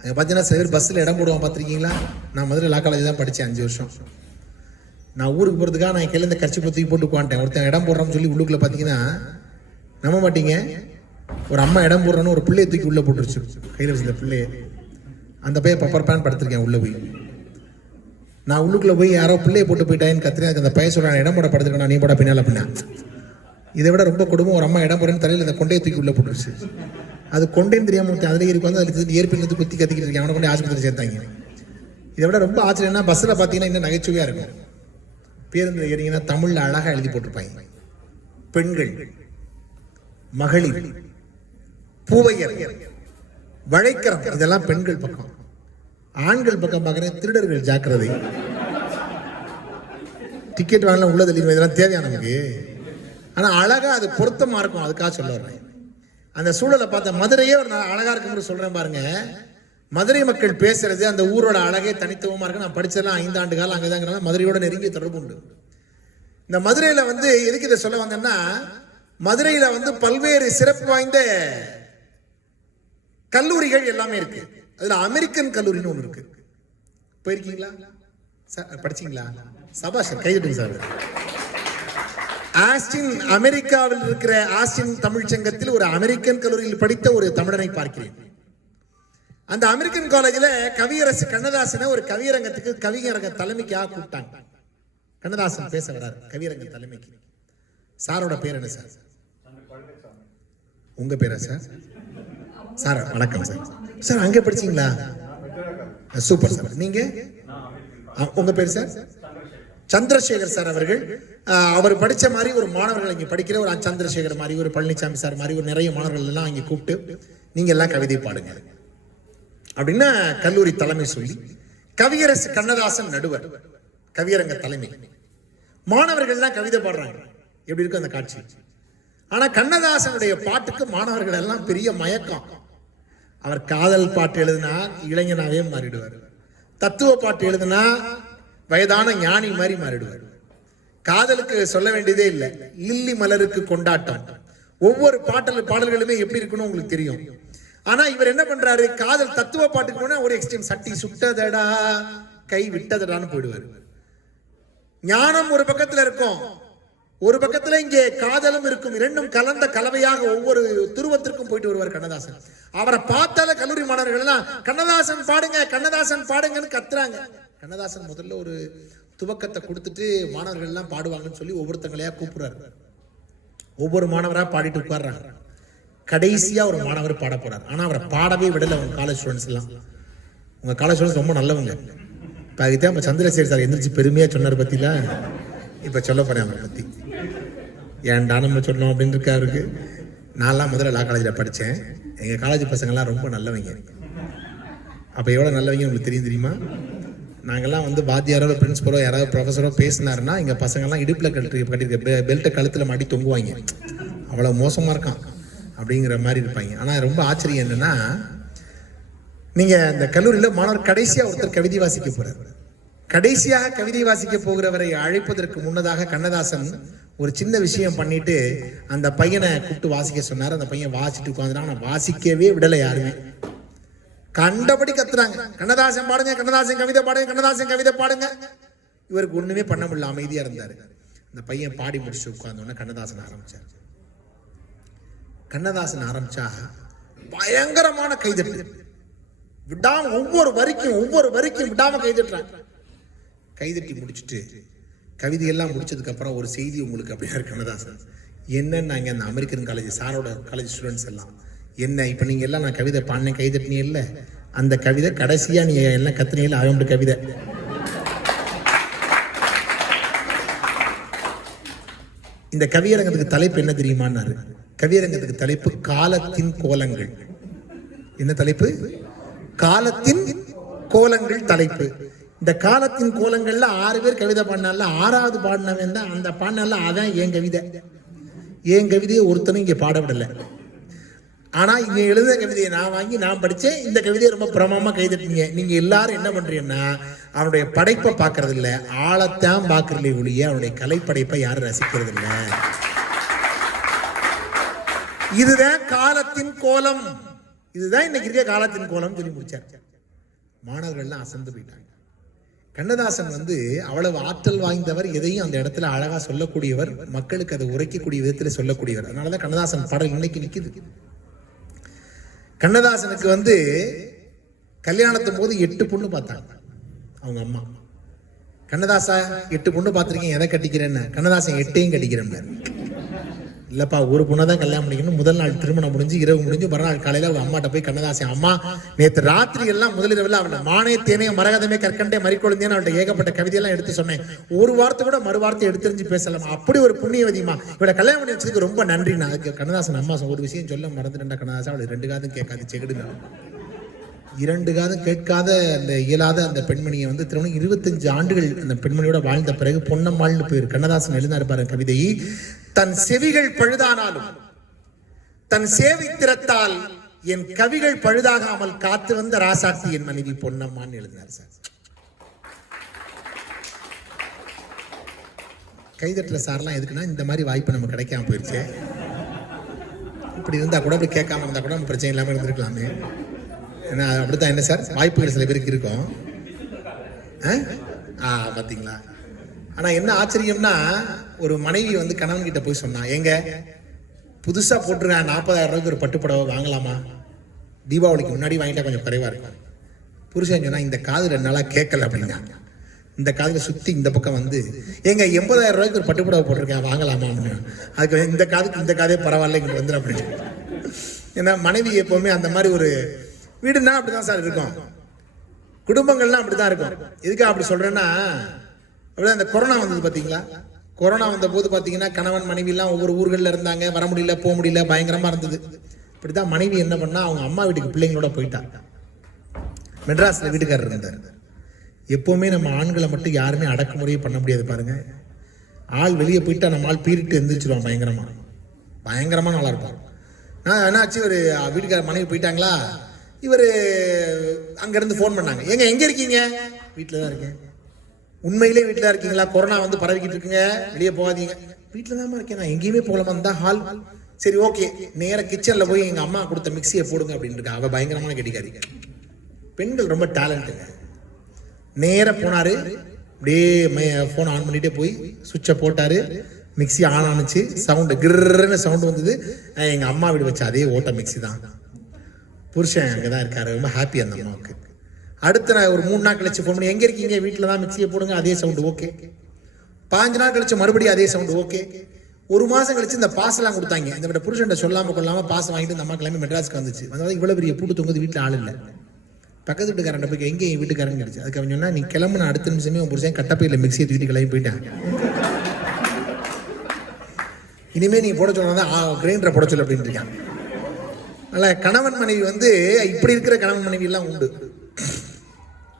அங்க பாத்தீங்கன்னா சில பேர் பஸ்ல இடம் போடுவான், பார்த்திருக்கீங்களா? நான் மதுரை லா காலேஜ் தான் படிச்சேன் 5 வருஷம். நான் ஊருக்கு போறதுக்காக நான் கையில இந்த கட்சி தூக்கி போட்டு உட்காந்துட்டேன். ஒருத்தன் இடம் போடுறோம்னு சொல்லி உள்ளுக்குள்ள பாத்தீங்கன்னா நம்ப மாட்டீங்க, ஒரு அம்மா இடம் போடுறோன்னு ஒரு பிள்ளையை தூக்கி உள்ள போட்டுருச்சு கையில வச்சிருந்த பிள்ளைய. அந்த பையன் பப்பர் பேன் படுத்திருக்கேன் உள்ள போய். நான் உள்ளுக்குள்ள போய் யாரோ பிள்ளையை போட்டு போயிட்டான்னு கத்துறேன். அந்த பையன் சொல்றான், இடம் போட படுத்துருக்கா, நீ போட பின்னால அப்படின்னா. இதை விட ரொம்ப கொடுமை, ஒரு அம்மா இடம் போறேன்னு தலையில இந்த கொண்டையை தூக்கி உள்ள போட்டுருச்சு. அது கொண்டேன்னு தெரியாம அதுல இருக்கு வந்து அதுல ஏற்பிலிருந்து குத்தி கத்திக்கிட்டு இருக்கேன். அவனை கொண்டு ஆஸ்பத்திரி சேர்த்தாங்க. இதை விட ரொம்ப ஆச்சரியம்னா பஸ்ல பாத்தீங்கன்னா இன்னும் நகைச்சுவையா இருக்கும். பேருந்து ஏறீங்கன்னா தமிழ்ல அழகா எழுதி போட்டிருப்பாங்க, பெண்கள், மகளிர், பூவையர், வழைக்கரம், இதெல்லாம் பெண்கள் பக்கம். ஆண்கள் பக்கம் பார்க்குறேன், திருடர்கள் ஜாக்கிரதை, டிக்கெட் வாங்கலாம் உள்ள தள்ளி, இதெல்லாம் தேவையான நமக்கு. ஆனா அழகா அது பொருத்தமா இருக்கும், அதுக்காக சொல்ல வர்றேன். அந்த சூழலை பார்த்த மதுரையே ஒரு அழகா இருக்குன்னு சொல்றேன் பாருங்க. மதுரை மக்கள் பேசுறது, அந்த ஊரோட அழகே தனித்துவமா இருக்கு. நான் படிச்சதெல்லாம் 5 ஆண்டு காலம் அங்கதாங்கிறனால மதுரையோட நெருங்கிய தொடர்பு உண்டு. இந்த மதுரையில வந்து எதுக்கு இதை சொல்ல வந்தேன்னா, மதுரையில வந்து பல்வேறு சிறப்பு வாய்ந்த கல்லூரிகள் எல்லாமே இருக்கு. அதுல அமெரிக்கன் கல்லூரின்னு ஒண்ணு இருக்கு. போயிருக்கீங்களா? படிச்சீங்களா? சபாஷ், கைதட்டுங்க சார். ஆஸ்டின், அமெரிக்காவில் இருக்கிற ஆஸ்டின் தமிழ் சங்கத்தில் ஒரு அமெரிக்கன் கல்லூரியில் படித்த ஒரு தமிழனை பார்க்கிறேன். அந்த அமெரிக்கன் காலேஜில் கவியரசு கண்ணதாசனை ஒரு கவியரங்கத்துக்கு கவியரங்க தலைமைக்காக கூப்பிட்டாங்க. கண்ணதாசன் பேச வராரு கவியரங்க தலைமைக்கு. சாரோட பேர் என்ன சார்? உங்க பேரா சார்? சார் வணக்கம் சார். சார் அங்கே படிச்சீங்களா? Super sir. நீங்க உங்க பேர் சார்? சந்திரசேகர் சார் அவர்கள். அவர் படிச்ச மாதிரி ஒரு மாணவர்கள் இங்க படிக்கிற ஒரு சந்திரசேகர் மாதிரி, ஒரு பழனிசாமி சார் மாதிரி ஒரு நிறைய மாணவர்கள் எல்லாம் இங்க கூப்பிட்டு நீங்க எல்லாம் கவிதை பாடுங்க அப்படின்னா கல்லூரி தலைமை சொல்லி, கவியரசு கண்ணதாசன் நடுவர், கவியரங்க தலைமை, மாணவர்கள்லாம் கவிதை பாடுறாங்க. எப்படி இருக்கும் அந்த காட்சி? ஆனா கண்ணதாசனுடைய பாட்டுக்கு மாணவர்கள் எல்லாம் பெரிய மயக்கம். அவர் காதல் பாட்டு எழுதினா இளைஞனாவே மாறிடுவார், தத்துவ பாட்டு எழுதினா வயதான ஞானி மாதிரி மாறிடுவார். காதலுக்கு சொல்ல வேண்டியதே இல்லை, லில்லி மலருக்கு கொண்டாட்டம். ஒவ்வொரு பாடல்களுமே எப்படி இருக்குன்னு உங்களுக்கு தெரியும். ஆனா இவர் என்ன பண்றாரு, காதல் தத்துவ பாட்டுக்கு போனா ஒரு எக்ஸ்ட்ரீம், சட்டி சுட்டதடா கை விட்டதடான்னு போயிடுவாரு. ஞானம் ஒரு பக்கத்துல இருக்கும், ஒரு பக்கத்துல இங்கே காதலும் இருக்கும். இரண்டும் கலந்த கலவையாக ஒவ்வொரு துருவத்திற்கும் போயிட்டு வருவார் கண்ணதாசன். அவரை பார்த்தால கல்லூரி மாணவர்கள் எல்லாம் கண்ணதாசன் பாடுங்க, கண்ணதாசன் பாடுங்கன்னு கத்துறாங்க. கண்ணதாசன் முதல்ல ஒரு துவக்கத்தை கொடுத்துட்டு மாணவர்கள் எல்லாம் பாடுவாங்கன்னு சொல்லி ஒவ்வொருத்தங்களையா கூப்பிடுறாரு. ஒவ்வொரு மாணவரா பாடிட்டு உட்கார்றாங்க. கடைசியா ஒரு மாணவர் பாட போறார். ஆனா அவரை பாடவே விடல உங்க காலேஜ் ஸ்டூடெண்ட்ஸ் எல்லாம். உங்க காலேஜ் ஸ்டூடெண்ட்ஸ் ரொம்ப நல்லவங்க. இப்ப அதுதான் நம்ம சந்திரசேகர் சார் எந்திரிச்சு பெருமையா சொன்னார் பத்தில. இப்ப சொல்ல போறேன் அவரை பத்தி. ஏன்டா நம்ம சொன்னோம் அப்படின்னு இருக்கா அவருக்கு. நான்லாம் முதல்ல லா காலேஜில் படித்தேன். எங்கள் காலேஜ் பசங்கள்லாம் ரொம்ப நல்லவங்க. அப்போ எவ்வளோ நல்லவங்க உங்களுக்கு தெரியுமா? நாங்கள்லாம் வந்து வாத்தியாரோ பிரின்ஸ்பலோ யாராவது ப்ரொஃபஸரோ பேசினாருன்னா எங்கள் பசங்கள்லாம் இடுப்பில் கட்டிருக்க பெல்ட்டை கழுத்தில் மாட்டி தொங்குவாங்க. அவ்வளோ மோசமாக இருக்கான் அப்படிங்கிற மாதிரி இருப்பாங்க. ஆனால் ரொம்ப ஆச்சரியம் என்னென்னா, நீங்கள் அந்த கல்லூரியில் மாணவர் கடைசியாக ஒருத்தர் கவிதை வாசிக்க போகிறார். கடைசியாக கவிதை வாசிக்க போகிறவரை அழைப்பதற்கு முன்னதாக கண்ணதாசன் ஒரு சின்ன விஷயம் பண்ணிட்டு அந்த பையனை கூப்பிட்டு வாசிக்க சொன்னார். அந்த பையன் வாசிட்டு உட்காந்துட்டான். ஆனால் வாசிக்கவே விடலை யாருமே. கண்டபடி கத்துறாங்க, கண்ணதாசன் பாடுங்க, கண்ணதாசன் கவிதை பாடுங்க, கண்ணதாசன் கவிதை பாடுங்க. இவருக்கு ஒண்ணுமே பண்ண முடியல, அமைதியா இருந்தாரு. அந்த பையன் பாடி முடிச்சு உட்கார்ந்தோடனே கண்ணதாசன் ஆரம்பிச்சார். கண்ணதாசன் ஆரம்பிச்சா பயங்கரமான கைதட்டு, விடாம ஒவ்வொரு வரிக்கும் விடாம கைதட்டுறாங்க. கைதட்டி முடிச்சுட்டு கவிதையெல்லாம் முடிச்சதுக்கு அப்புறம் ஒரு செய்தி உங்களுக்கு அப்படின்னா கண்ணதாசன் என்னன்னா, இங்க அந்த அமெரிக்கன் காலேஜ் சாரோட காலேஜ் ஸ்டூடெண்ட்ஸ் எல்லாம் என்ன இப்ப நீங்க எல்லாம் நான் கவிதை பாடினேன் கைதட்டினே இல்ல, அந்த கவிதை கடைசியா நீ எல்லாம் கத்துனீங்கல்ல அவன் கவிதை. இந்த கவியரங்கத்துக்கு தலைப்பு என்ன தெரியுமான்னாரு. கவியரங்கத்துக்கு தலைப்பு காலத்தின் கோலங்கள். என்ன தலைப்பு? காலத்தின் கோலங்கள் தலைப்பு. இந்த காலத்தின் கோலங்கள்ல 6 பேர் கவிதை பாடினால 6வது பாடினவன் தான் அந்த பாடினால அதான் என் கவிதை. என் கவிதையை ஒருத்தனும் இங்க பாடவிடலை. ஆனா இங்க எழுத கவிதையை நான் வாங்கி நான் படிச்சேன். இந்த கவிதையை ரொம்ப பிரமமா கைதட்டினீங்க. நீங்க எல்லாரும் என்ன பண்றீங்கன்னா அவனுடைய படைப்பை பார்க்கறது இல்ல, ஆழத்தான் பார்க்கறதே ஒழிய அவனுடைய கலைப்படைப்பை யாரும் ரசிக்கிறது இல்ல. இதுதான் காலத்தின் கோலம். இதுதான் இன்னைக்கு இருக்க காலத்தின் கோலம் சொல்லி முடிச்சார். மாணவர்கள் எல்லாம் அசந்து போயிட்டாங்க. கண்ணதாசன் அவ்வளவு ஆற்றல் வாய்ந்தவர், எதையும் அந்த இடத்துல அழகா சொல்லக்கூடியவர், மக்களுக்கு அதை உரைக்கக்கூடிய விதத்துல சொல்லக்கூடியவர். அதனாலதான் கண்ணதாசன் படம் இன்னைக்கு நிக்குது. கண்ணதாசனுக்கு கல்யாணத்தும் போது 8 பொண்ணு பார்த்தாங்க அவங்க அம்மா. கண்ணதாசா 8 பொண்ணு பார்த்திருக்கேன், எதை கட்டிக்கிறேன்னு. கண்ணதாசன் 8ஐயும் கட்டிக்கிறேன். இல்லப்பா ஒரு பொண்ணை தான் கல்யாணம் பண்ணிக்கணும். முதல் நாள் திருமணம் முடிஞ்சு இரவு முடிஞ்சு மறுநாள் காலையில அவங்க அம்மாட்ட போய் கண்ணதாசன் அம்மா நேற்று ராத்திரி எல்லாம் முதலிரவில் அவளை மானே தேனே மரகதமே கற்கண்டே மறிக்கொழுந்தேன்னு அவள்கிட்ட ஏகப்பட்ட கவிதையெல்லாம் எடுத்து சொன்னேன். ஒரு வார்த்தை கூட மறு வார்த்தை எடுத்துரிஞ்சு பேசலாம். அப்படி ஒரு புண்ணியவதிமா இவளை கல்யாணம் பண்ணி வச்சதுக்கு ரொம்ப நன்றி. நான் அதுக்கு கண்ணதாசன் அம்மா ஒரு விஷயம் சொல்ல மறந்துட்டா. கண்ணதாசன் அவளை 2 காதும் கேட்காது செகுடுங்க. 2 காதும் கேட்காத அந்த இயலாத அந்த பெண்மணியை திருமணம் 25 ஆண்டுகள் அந்த பெண்மணியோட வாழ்ந்த பிறகு பொன்னம்மாள்னு பேர். கண்ணதாசன் எழுதினார் பாரு கவிதை. தன் செவிகள் பழுதானாலும் தன் சேவை திறத்தால் என் கவிகள் பழுதாகாமல் காத்து வந்த ராசாத்தி என் மனைவி பொன்னம்மான்னு எழுதினார் சார். கைதட்டுற சார்லாம் எதுக்குன்னா இந்த மாதிரி வாய்ப்பு நமக்கு கிடைக்காம போயிருச்சு. இப்படி இருந்தா கூட அப்படி கேட்காம இருந்தா கூட நம்ம பிரச்சனை இல்லாம இருந்திருக்கலாமே. ஏன்னா அப்படித்தான் என்ன சார் வாய்ப்புகள் சில பேருக்கு இருக்கும். பாத்தீங்களா? ஆனா என்ன ஆச்சரியம்னா ஒரு மனைவி கணவன் கிட்ட போய் சொன்னா, எங்க புதுசா போட்டுருக்கேன் 40,000 ரூபாய்க்கு ஒரு பட்டுப்புடவை வாங்கலாமா? தீபாவளிக்கு முன்னாடி வாங்கிட்டா கொஞ்சம் குறைவா இருக்கும். புருஷன் சொன்னா இந்த காது 2 நாளா கேட்கல அப்படின்னா. இந்த காதுல சுத்தி இந்த பக்கம் எங்க 80,000 ரூபாய்க்கு ஒரு பட்டுப்புடவை போட்டிருக்கேன் வாங்கலாமா? அதுக்கு இந்த காதுக்கு இந்த காதே பரவாயில்ல இங்க அப்படின்னு. ஏன்னா மனைவி எப்பவுமே அந்த மாதிரி ஒரு வீடுனா அப்படிதான் சார் இருக்கும், குடும்பங்கள்லாம் அப்படிதான் இருக்கும். எதுக்காக அப்படி சொல்றேன்னா அப்படியே அந்த கொரோனா வந்தது பாத்தீங்களா? கொரோனா வந்த போது பாத்தீங்கன்னா கணவன் மனைவி எல்லாம் ஒவ்வொரு ஊர்களில் இருந்தாங்க, வர முடியல போக முடியல, பயங்கரமா இருந்தது. இப்படிதான் மனைவி என்ன பண்ணா அவங்க அம்மா வீட்டுக்கு பிள்ளைங்களோட போயிட்டாங்க. மெட்ராஸ்ல வீட்டுக்காரர் இருந்தார். எப்பவுமே நம்ம ஆண்களை மட்டும் யாருமே அடக்குமுறையே பண்ண முடியாது பாருங்க. ஆள் வெளியே போயிட்டா நம்ம ஆள் பீரிட்டு எந்திரிச்சிருவான் பயங்கரமா நல்லா இருப்பான். நான் என்னாச்சு ஒரு வீட்டுக்கார மனைவி போயிட்டாங்களா, இவர் அங்கிருந்து போன் பண்ணாங்க, எங்க இருக்கீங்க? வீட்டில் தான் இருக்கேன். உண்மையிலே வீட்டில் தான் இருக்கீங்களா? கொரோனா பரவிக்கிட்டு இருக்குங்க, வெளியே போகாதீங்க. வீட்டில் தான் இருக்கேன், நான் எங்கேயுமே போகலாமா? தான் ஹால். சரி ஓகே, நேராக கிச்சனில் போய் எங்கள் அம்மா கொடுத்த மிக்சியை போடுங்க அப்படின்னு இருக்கா. அவள் பயங்கரமான கெட்டிக்காரி. பெண்கள் ரொம்ப டேலண்ட்டுங்க. நேராக போனாரு, அப்படியே ஃபோன் ஆன் பண்ணிட்டே போய் சுவிட்சை போட்டாரு. மிக்சி ஆன் ஆனிச்சு, சவுண்டு கிர்ன்னு சவுண்டு வந்தது. எங்கள் அம்மா வீடு வச்ச அதே ஓட்ட மிக்சி தான். புருஷன் அங்கே தான் இருக்காரு, ரொம்ப ஹாப்பி அந்த அம்மாவுக்கு. அடுத்த நான் ஒரு 3 நாள் கழிச்சு ஃபோன் பண்ணி, எங்கே இருக்கீங்க? வீட்டில் தான், மிக்சியை போடுங்க, அதே சவுண்டு ஓகே. 5 நாள் கழிச்சு மறுபடியும் அதே சவுண்டு ஓகே. 1 மாதம் கழிச்சு இந்த பாசெல்லாம் கொடுத்தாங்க. இந்த புருஷன் சொல்லாமல் கொள்ளாமல் பாசம் வாங்கிட்டு இந்த அம்மா கிளம்பி மெட்ராஸ்க்கு வந்துச்சு. அதாவது இவ்வளோ பெரிய பூட்டு தொங்குது, வீட்டில் ஆள் இல்லை. பக்கத்து வீட்டுக்காரன் போய் எங்கே என் வீட்டுக்காரன் கிடைச்சு. அதுக்கு அவன் சொன்னா, நீ கிளம்புன அடுத்த நிமிஷமே உன் புருஷன் கட்டப்பையில் மிக்சியை தூக்கிட்டு கிளம்பி போயிட்டான். இனிமே நீ போட சொன்னா கிரைண்டரை போட சொல்லு அப்படின்னு இருக்கான். அதனால கணவன் மனைவி இப்படி இருக்கிற கணவன் மனைவி எல்லாம் உண்டு.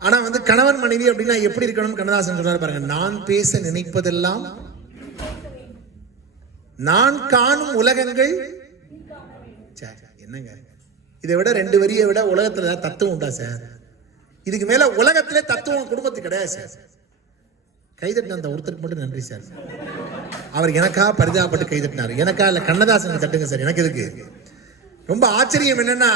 ஆனா கணவன் மனைவி அப்படின்னா எப்படி இருக்கணும்? கண்ணதாசன் சொல்றாரு பாருங்க, நான் பேச நினைப்பதெல்லாம் நான் காணும் உலகங்கள். என்னங்க இதை விட 2 வரியை விட உலகத்துல தத்துவம் உண்டா சார்? இதுக்கு மேல உலகத்திலே தத்துவம் குடும்பத்துக்கு கிடையாது சார். கைதட்டின அந்த ஒருத்தருக்கு மட்டும் நன்றி சார். அவர் எனக்கா பரிதாபப்பட்டு கைதட்டினார். எனக்கா இல்ல கண்ணதாசன் தட்டுங்க சார். எனக்கு எதுக்கு? ரொம்ப ஆச்சரியம் என்னன்னா,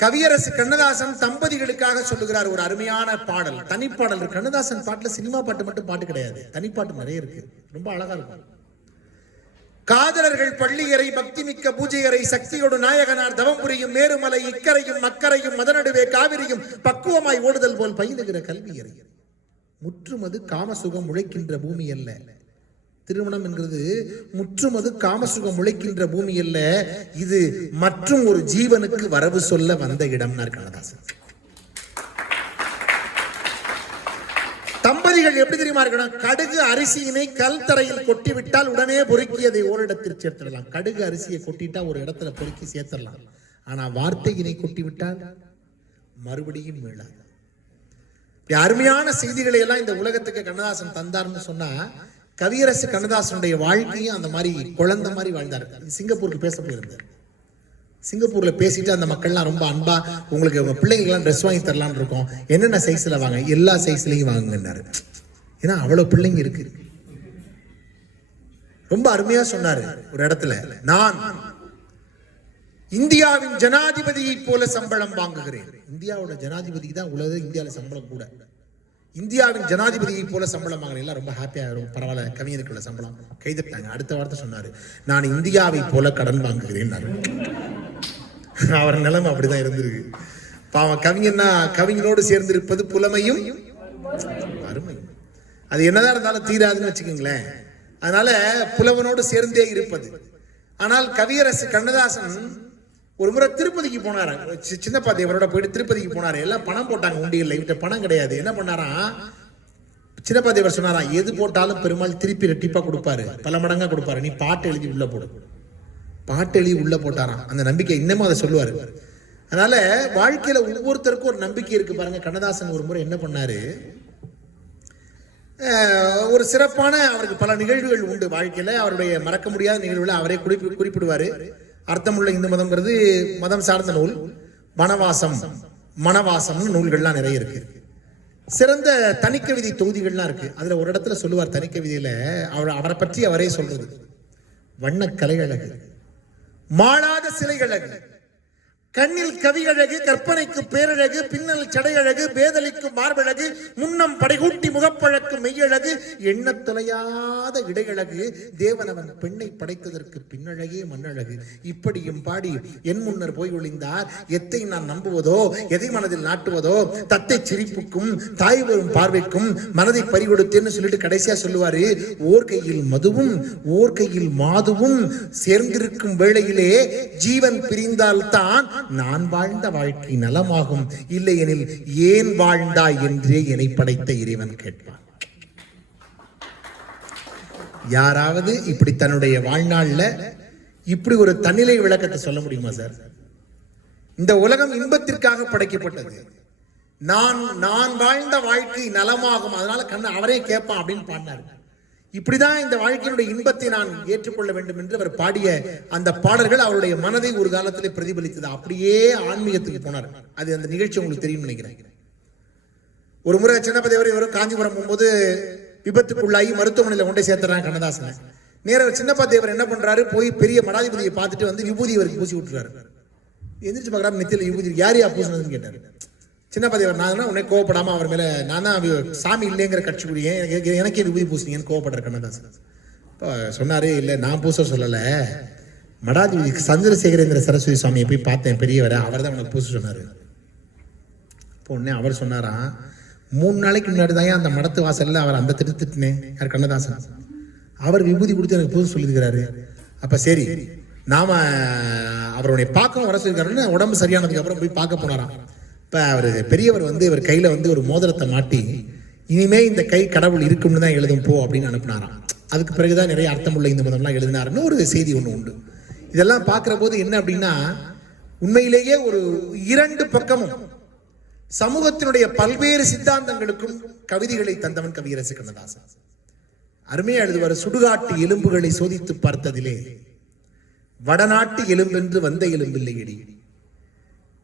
கவியரசு கண்ணதாசன் தம்பதிகளுக்காக சொல்லுகிறார் ஒரு அருமையான பாடல், தனிப்பாடல். கண்ணதாசன் பாட்டுல சினிமா பாட்டு மட்டும் பாட்டு கிடையாது, தனிப்பாட்டு நிறைய இருக்கு, ரொம்ப அழகா இருக்கும். காதலர்கள் பள்ளியறை பக்திமிக்க பூஜையறை சக்தியோடு நாயகனார் தவம் புரியும் மேருமலை இக்கரையும் மக்கரையும் மதநடுவே காவிரியும் பக்குவமாய் ஓடுதல் போல் பயிலுகிற கல்வியறை. முற்றுமது காமசுகம் உழைக்கின்ற பூமி அல்ல. திருமணம் என்கிறது முற்றுமது காமசுகம் உழைக்கின்ற பூமி அல்ல, இது மற்றும் ஒரு ஜீவனுக்கு வரவு சொல்ல வந்த இடம் கண்ணதாசன். தம்பதிகள் எப்படி தெரியுமா இருக்கணும்? கடுகு அரிசியினை கல் தரையில் கொட்டிவிட்டால் உடனே பொறுக்கி அதை ஓரிடத்தில் சேர்த்திடலாம். கடுகு அரிசியை கொட்டிட்டா ஒரு இடத்துல பொறுக்கி சேர்த்திடலாம். ஆனா வார்த்தையினை கொட்டிவிட்டால் மறுபடியும் மீளாது. அருமையான செய்திகளை எல்லாம் இந்த உலகத்துக்கு கண்ணதாசன் தந்தார்னு சொன்னா, கவியரசு கண்ணதாசனுடைய வாழ்க்கையும் அந்த மாதிரி குழந்தை மாதிரி வாழ்ந்தார். சிங்கப்பூருக்கு பேச போயிருந்தார். சிங்கப்பூர்ல பேசிட்டு அந்த மக்கள்லாம் ரொம்ப அன்பா, உங்களுக்கு உங்க பிள்ளைங்கெல்லாம் ட்ரெஸ் வாங்கி தரலான்னு இருக்கோம், என்னென்ன சைஸ்ல வாங்க, எல்லா சைஸ்லயும் வாங்குங்கன்னாரு. ஏன்னா அவ்வளவு பிள்ளைங்க இருக்கு. ரொம்ப அருமையா சொன்னாரு ஒரு இடத்துல, நான் இந்தியாவின் ஜனாதிபதியை போல சம்பளம் வாங்குகிறேன். இந்தியாவோட ஜனாதிபதிக்கு தான் உலக இந்தியாவில் சம்பளம் கூட. இந்தியாவின் ஜனாதிபதியை போல சம்பளம் வாங்குறேன். எல்லாம் ரொம்ப ஹாப்பியா இருக்கும். பரவாயில்ல, கவிஞருக்குள்ள சம்பளம் கைதட்டாங்க. அடுத்த வார்த்தை சொன்னாரு, நான் இந்தியாவை போல கடன் வாங்குகிறேன். அவர் நிலைமை அப்படிதான் இருந்திருக்கு. பாவம் கவிஞன்னா, கவிஞனோடு சேர்ந்திருப்பது புலமையும் அருமையும். அது என்னதான் இருந்தாலும் தீராதுன்னு வச்சுக்கோங்களேன். அதனால புலவனோடு சேர்ந்தே இருப்பது. ஆனால் கவியரசு கண்ணதாசன் ஒரு முறை திருப்பதிக்கு போனாரு. சின்னப்பா தேவரோட போயிட்டு திருப்பதிக்கு போனாரு. எல்லாம் பணம் போட்டாங்க உண்டியல்ல, இவட்ட பணம் கிடையாது. என்ன பண்ணாரா, சின்னப்பா தேவர் சொன்னாரா, எது போட்டாலும் பெருமாள் திருப்பி ரெட்டிப்பா கொடுப்பாரு, பல மடங்கா கொடுப்பாரு, நீ பாட்டு எழுதி உள்ள போடு. பாட்டு எழுதி உள்ள போட்டாராம். அந்த நம்பிக்கை இன்னமும் அதை சொல்லுவாரு. அதனால வாழ்க்கையில ஒவ்வொருத்தருக்கும் ஒரு நம்பிக்கை இருக்கு பாருங்க. கண்ணதாசன் ஒரு முறை என்ன பண்ணாரு, ஒரு சிறப்பான அவருக்கு பல நிகழ்வுகள் உண்டு வாழ்க்கையில. அவருடைய மறக்க முடியாத நிகழ்வுகளை அவரே குறிப்பிடுவாரு. அர்த்தமுள்ள இந்து மதம்ங்கிறது மதம் சார்ந்த நூல். வனவாசம், மனவாசம் நூல்கள்லாம் நிறைய இருக்கு. சிறந்த தனிக்கவிதை தொகுதிகள்லாம் இருக்கு. அதுல ஒரு இடத்துல சொல்லுவார், தனிக்கவிதையில அவரை பற்றி அவரே சொல்றது, வண்ண கலையழகு, மாளாத சிலைகளழகு, கண்ணில் கவியழகு, கற்பனைக்கு பேரழகு, பின்னல் சடையழகு, பேதலிக்கு மார்பழகு, முன்னம் படைகூட்டி முகப்பழக்கு மெய்யழகு, எண்ண தொலையாத இடையழகு, தேவனவன் பெண்ணை படைத்ததற்கு பின்னழகே மண்ணழகு. இப்படியும் பாடி என் முன்னர் போய் ஒளிந்தார், எத்தை நான் நம்புவதோ, எதை மனதில் நாட்டுவதோ, தத்தை சிரிப்புக்கும் தாய் வரும் பார்வைக்கும் மனதை பறிகொடுத்தேன்னு சொல்லிட்டு கடைசியா சொல்லுவாரு, ஓர் கையில் மதுவும் ஓர் கையில் மாதுவும் சேர்ந்திருக்கும் வேளையிலே ஜீவன் பிரிந்தால் தான் நான் வாழ்ந்த வாழ்க்கை நலமாகும், இல்லையெனில் ஏன் வாழ்ந்தாய் என்றே என்னை படைத்த இறைவன் கேட்பான். யாராவது இப்படி தன்னுடைய வாழ்நாள்ல இப்படி ஒரு தன்னிலை விளக்கத்தை சொல்ல முடியுமா சார்? இந்த உலகம் இன்பத்திற்காக படைக்கப்பட்டது. நான் வாழ்ந்த வாழ்க்கை நலமாகும், அதனால அவரே கேட்பான் அப்படின்னு பாடினார். இப்படிதான் இந்த வாழ்க்கையினுடைய இன்பத்தை நான் ஏற்றுக்கொள்ள வேண்டும் என்று அவர் பாடிய அந்த பாடல்கள் அவருடைய மனதை ஒரு காலத்திலே பிரதிபலித்தது. அப்படியே ஆன்மீகத்துக்கு போனார். அது அந்த நிகழ்ச்சி உங்களுக்கு தெரியும் நினைக்கிறேன். ஒரு முறை சின்னப்பதேவர் இவரும் காஞ்சிபுரம் போகும்போது விபத்துக்குள்ளாகி மருத்துவமனையில கொண்டே சேர்த்துறாங்க கண்ணதாசனை. நேரம் சின்னப்பா தேவர் என்ன பண்றாரு, போய் பெரிய மடாதிபதியை பார்த்துட்டு வந்து விபூதி இவருக்கு பூசி விட்டுறாரு. எந்திரிச்சு பார்க்கறாரு, நெத்தியில விபூதி. யார் பூசினதுன்னு கேட்டாரு. சின்னப்பதேவர், நான் உடனே கோவப்படாம அவர் மேல, நான் தான் சாமி இல்லைங்கிற கட்சி கூடிய எனக்கே விபூதி பூசினீங்கன்னு கோவப்படுற கண்ணதாசன். இப்போ சொன்னாரு, இல்லை நான் பூச சொல்லலை, மடாதிபதி சந்திரசேகரேந்திர சரஸ்வதி சுவாமியை போய் பார்த்தேன் பெரியவரை, அவர் தான் உனக்கு பூச சொன்னாரு. இப்போ உடனே அவர் சொன்னாராம், 3 நாளைக்கு முன்னாடி தான் அந்த மடத்து வாசல்ல அவர் அந்த திட்டுனேன் யார் கண்ணதாசன், அவர் விபூதி கொடுத்து எனக்கு பூச சொல்லியிருக்கிறாரு. அப்ப சரி நாம அவருடைய பார்க்க வர சொல்லியிருக்காருன்னு உடம்பு சரியானதுக்கு அப்புறம் போய் பார்க்க போனாராம். இப்போ அவர் பெரியவர் வந்து இவர் கையில் வந்து ஒரு மோதிரத்தை மாட்டி, இனிமே இந்த கை கடவுள் இருக்கும்னு தான் எழுதும் போ அப்படின்னு அனுப்பினாராம். அதுக்கு பிறகுதான் நிறைய அர்த்தமுள்ள இந்த மதம்லாம் எழுதினாருன்னு ஒரு செய்தி ஒன்று உண்டு. இதெல்லாம் பார்க்குற போது என்ன அப்படின்னா, உண்மையிலேயே ஒரு 2 பக்கமும் சமூகத்தினுடைய பல்வேறு சித்தாந்தங்களுக்கும் கவிதைகளை தந்தவன் கவியரசு கண்ணதாசன். அருமையா எழுதுவார், சுடுகாட்டு எலும்புகளை சோதித்து பார்த்ததிலே வடநாட்டு எலும்பென்று வந்த எலும்பில்லையடி,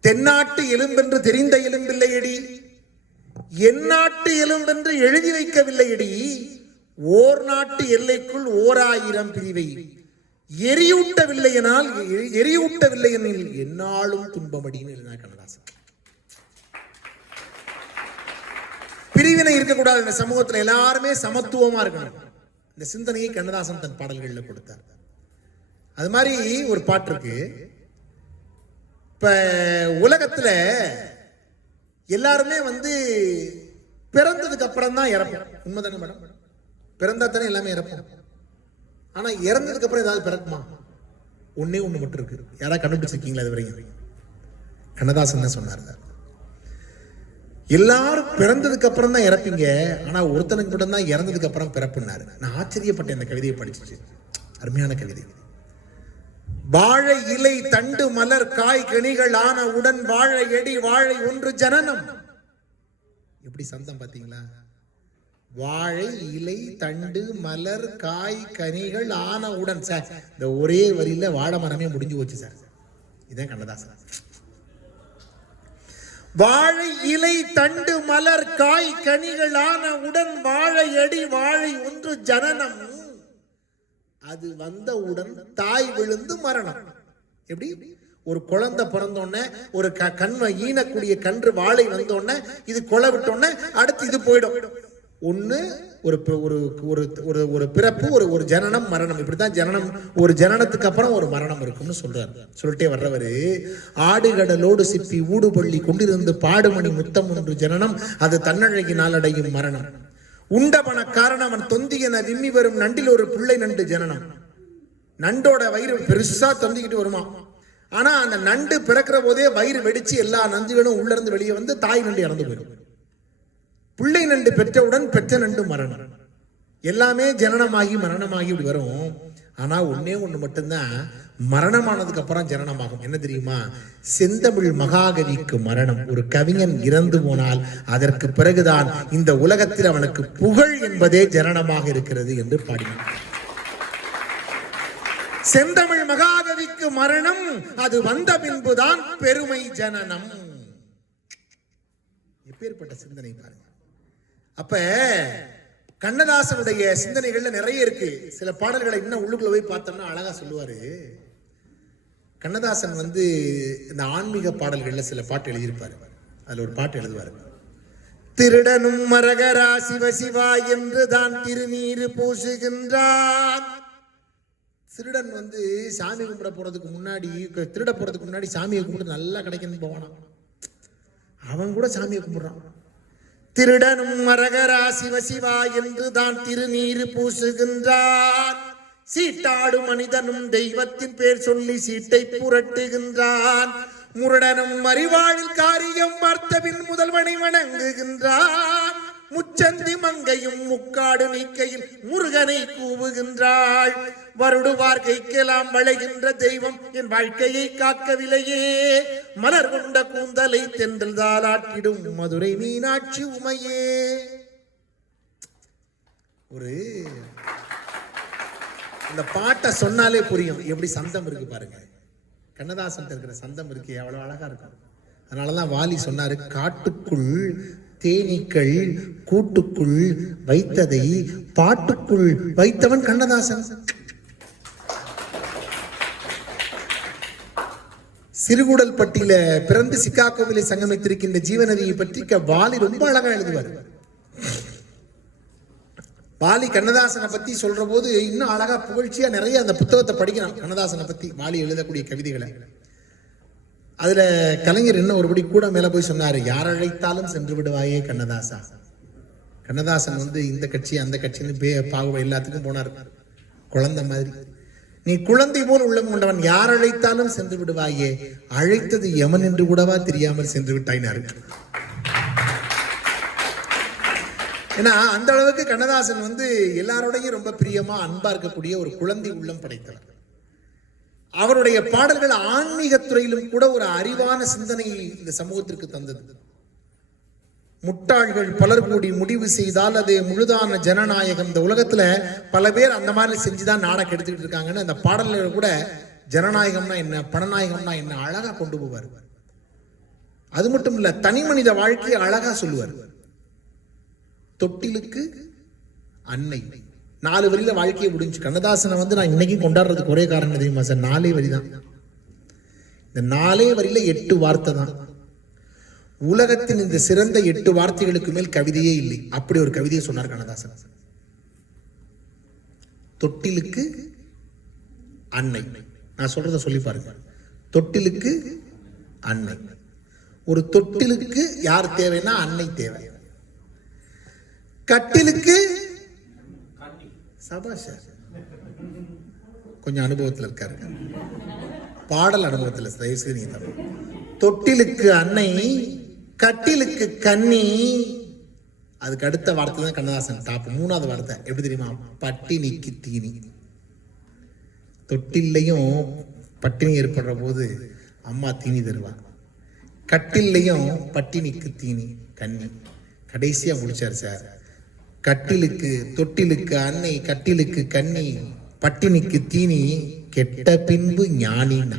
தென்னாட்டு எலும்பென்று தெரிந்த எலும்பில்லையடி, எந்நாட்டு எலும்பென்று எழுதி வைக்கவில்லையடி, ஓர் நாட்டு எல்லைக்குள் 1000 பிரிவை எரியூட்டவில்லை எனில் என்னாலும் துன்பமடின்னு எழுதினார் கண்ணதாசன். பிரிவினை இருக்கக்கூடாது, இந்த சமூகத்தில் எல்லாருமே சமத்துவமா இருக்கணும். இந்த சிந்தனையை கண்ணதாசன் தன் பாடல்களில் கொடுத்தார். அது மாதிரி ஒரு பாட்டு இருக்கு. இப்ப உலகத்துல எல்லாருமே பிறந்ததுக்கு அப்புறம் தான் இறப்போம். உண்மைதானே மேடம்? பிறந்தா தானே எல்லாமே இறப்போம். ஆனா இறந்ததுக்கு அப்புறம் ஏதாவது பிறக்குமா? ஒண்ணே ஒண்ணு மட்டும் இருக்கு. யாராவது கண்டுபிடிச்சிருக்கீங்களா? அது வரைக்கும் கண்ணதாசன் தான் சொன்னார். எல்லாரும் பிறந்ததுக்கு அப்புறம் தான் இறப்பீங்க, ஆனா ஒருத்தனுக்கு மட்டும் தான் இறந்ததுக்கு அப்புறம் பிறப்புனாரு. நான் ஆச்சரியப்பட்டேன் இந்த கவிதையை படிச்சுட்டு. அருமையான கவிதை. வாழை இலை தண்டு மலர் காய் கனிகள் ஆன உடன் வாழை எடி வாழை ஒன்று ஜனனம். எப்படி சந்தம் பாத்தீங்களா? வாழை இலை தண்டு மலர் காய் கனிகள் ஆன உடன். சார், இந்த ஒரே வரியில வாழை மரமே முடிஞ்சு போச்சு சார். இதான் கண்ணதாசன். வாழை இலை தண்டு மலர் காய் கனிகள் ஆன உடன் வாழை அடி வாழை ஒன்று ஜனனம். அது வந்தவுடன் தாய் விழுந்து மரணம். எப்படி? ஒரு குழந்தை பிறந்தோடனே, ஒரு கண்மை ஈனக்கூடிய கன்று வாழை வந்தோடனே, இது கொலை விட்டோடனே அடுத்து இது போயிடும். ஒண்ணு ஒரு ஒரு பிறப்பு, ஒரு ஜனனம், மரணம். இப்படித்தான் ஜனனம். ஒரு ஜனனத்துக்கு அப்புறம் ஒரு மரணம் இருக்கும்னு சொல்றாரு. சொல்லிட்டே வர்றவரு, ஆடுகடலோடு சிப்பி ஊடுபள்ளி கொண்டிருந்து பாடுமணி முத்தம் ஒன்று ஜனனம், அது தன்னழகி நாளடையும் மரணம். உண்டபன காரணம் அவன் தொந்தியன விம்மி வரும் நண்டில் ஒரு பிள்ளை நண்டு ஜனனம். நண்டோட வயிறு பெருசா தொந்திக்கிட்டு வருமா. ஆனா அந்த நண்டு பிறக்கிற போதே வயிறு வெடிச்சு எல்லா நஞ்சுகளும் உள்ள இருந்து வெளியே வந்து தாய் நண்டு இறந்து போயிடும். பிள்ளை நண்டு பெற்றவுடன் பெற்ற நண்டு மரணம். எல்லாமே ஜனனமாகி மரணமாகி இப்படி வரும். ஆனா ஒன்னே ஒண்ணு மட்டும்தான் மரணமானதுக்கு அப்புறம் ஜனனமாகும். என்ன தெரியுமா? செந்தமிழ் மகாகவிக்கு மரணம். ஒரு கவிஞன் இறந்து போனால் அதற்கு பிறகுதான் இந்த உலகத்தில் அவனுக்கு புகழ் என்பதே ஜனனமாக இருக்கிறது என்று பாடினார். செந்தமிழ் மகாகவிக்கு மரணம், அது வந்த பின்புதான் பெருமை ஜனனம். எப்பேற்பட்ட சிந்தனை பாருங்க. அப்ப கண்ணதாசனுடைய சிந்தனைகள்ல நிறைய இருக்கு. சில பாடல்களை இன்னும் உள்ளுக்குள்ள போய் பார்த்தோம்னா அழகா சொல்லுவாரு. கண்ணதாசன் இந்த ஆன்மீக பாடல்கள்ல சில பாட்டு எழுதியிருப்பாரு. அதுல ஒரு பாட்டு எழுதுவாரு. திருடனும் மரகரா சிவசிவா என்று தான் திருநீரு பூசுகின்றான். திருடன் சாமி கும்பிட போறதுக்கு முன்னாடி, திருட போறதுக்கு முன்னாடி சாமியை கும்பிட்டு நல்லா கிடைக்கணும்னு போவானா. அவன் கூட சாமியை கும்பிடுறான். திருடனும் மரகரா சிவசிவா என்று தான் திருநீரு பூசுகின்றான். சீட்டாடு மனிதனும் தெய்வத்தின் பேர் சொல்லி சீட்டை புரட்டுகின்றான். முரடனும் மறிவாழில் காரியம் பார்த்தபின் முதல்வனை வணங்குகின்றான். முச்சந்தி மங்கையும் முக்காடு நீக்கையில் முருகனை கூவுகின்றாள். வருடுவார் கைக்கெல்லாம் வளைகின்ற தெய்வம் என் வாழ்க்கையை காக்கவில்லையே. மலர் கொண்ட கூந்தலை தென்றல் தாலாட்டிடும் மதுரை மீனாட்சி உமையே. ஒரு இந்த பாட்டை சொன்னாலே புரியும் எப்படி சந்தம் இருக்கு பாருங்க. கண்ணதாசன் இருக்கிற சந்தம் இருக்கு, எவ்வளவு அழகா இருக்கும். அதனாலதான் வாலி சொன்னாரு, காட்டுக்குள் தேனீக்கள் கூட்டுக்குள் வைத்ததை பாட்டுக்குள் வைத்தவன் கண்ணதாசன். சிறுகுடல் பட்டியல பிறந்து சிக்காகோவிலே சங்கமித்திருக்கின்ற ஜீவநதியை பற்றி வாலி ரொம்ப அழகா எழுதுவார். வாலி கண்ணதாசனை பத்தி சொல்ற போது இன்னும் அழகா புகழ்ச்சியா நிறைய அந்த புத்தகத்தை படிக்கலாம். கண்ணதாசனை பத்தி வாலி எழுதக்கூடிய கவிதைகளை. அதுல கலைஞர் என்ன ஒருபடி கூட மேல போய் சொன்னாரு, யார் அழைத்தாலும் சென்று விடுவாயே கண்ணதாசா. கண்ணதாசன் இந்த கட்சி அந்த கட்சின்னு பாகுபா எல்லாத்துக்கும் போனார். குழந்தை மாதிரி, நீ குழந்தை போல் உள்ளம் கொண்டவன், யார் அழைத்தாலும் சென்று விடுவாயே, அழைத்தது யமன் என்று கூடவா தெரியாமல் சென்று விட்டாயினாரு. ஏன்னா அந்த அளவுக்கு கண்ணதாசன் எல்லாரோடையும் ரொம்ப பிரியமா அன்பா இருக்கக்கூடிய ஒரு குழந்தை உள்ளம் படைத்தவர். அவருடைய பாடல்கள் ஆன்மீகத்துறையிலும் கூட ஒரு அறிவான சிந்தனையை இந்த சமூகத்திற்கு தந்தது. முட்டாள்கள் பலர் கூடி முடிவு செய்தால் அது முழுதான ஜனநாயகம். இந்த உலகத்துல பல பேர் அந்த மாதிரி செஞ்சுதான் நாடகம் எடுத்துக்கிட்டு இருக்காங்கன்னு அந்த பாடல்கள் கூட ஜனநாயகம்னா என்ன, பணநாயகம்னா என்ன அழகா கொண்டு போவார். அது மட்டும் இல்ல, தனி மனித வாழ்க்கையை அழகா சொல்லுவார். தொட்டிலுக்கு அன்னை. 4 வரியில வாழ்க்கையை முடிஞ்சு. கண்ணதாசனை வந்து நான் இன்னைக்கும் கொண்டாடுறதுக்கு ஒரே காரணம் தெரியுமா சார்? 4 வரி தான். இந்த 4 வரியில 8 வார்த்தை தான். உலகத்தின் இந்த சிறந்த 8 வார்த்தைகளுக்கு மேல் கவிதையே இல்லை. அப்படி ஒரு கவிதையை சொன்னார் கண்ணதாசன். தொட்டிலுக்கு அன்னை. நான் சொல்றத சொல்லி பாருங்க. தொட்டிலுக்கு அன்னை. ஒரு தொட்டிலுக்கு யார் தேவைன்னா அன்னை தேவை. கட்டிலுக்கு சபாஷ், கொஞ்சம் அனுபவத்தில் இருக்காரு, பாடல் அனுபவத்தில். தயவுசெய்து நீங்க தொட்டிலுக்கு அன்னை, கட்டிலுக்கு கன்னி. அதுக்கு அடுத்த வார்த்தை தான் கண்ணதாசன் டாப். 3வது வார்த்தை எப்படி தெரியுமா? பட்டினிக்கு தீனி. தொட்டிலையும் பட்டினி ஏற்படுற போது அம்மா தீனி தருவா, கட்டிலையும் பட்டினிக்கு தீனி கன்னி. கடைசியா முடிச்சார் சார். கட்டிலுக்கு தொட்டிலுக்கு அன்னை, கட்டிலுக்கு கன்னி, பட்டினிக்கு தீனி, கெட்ட பின்பு ஞானினா.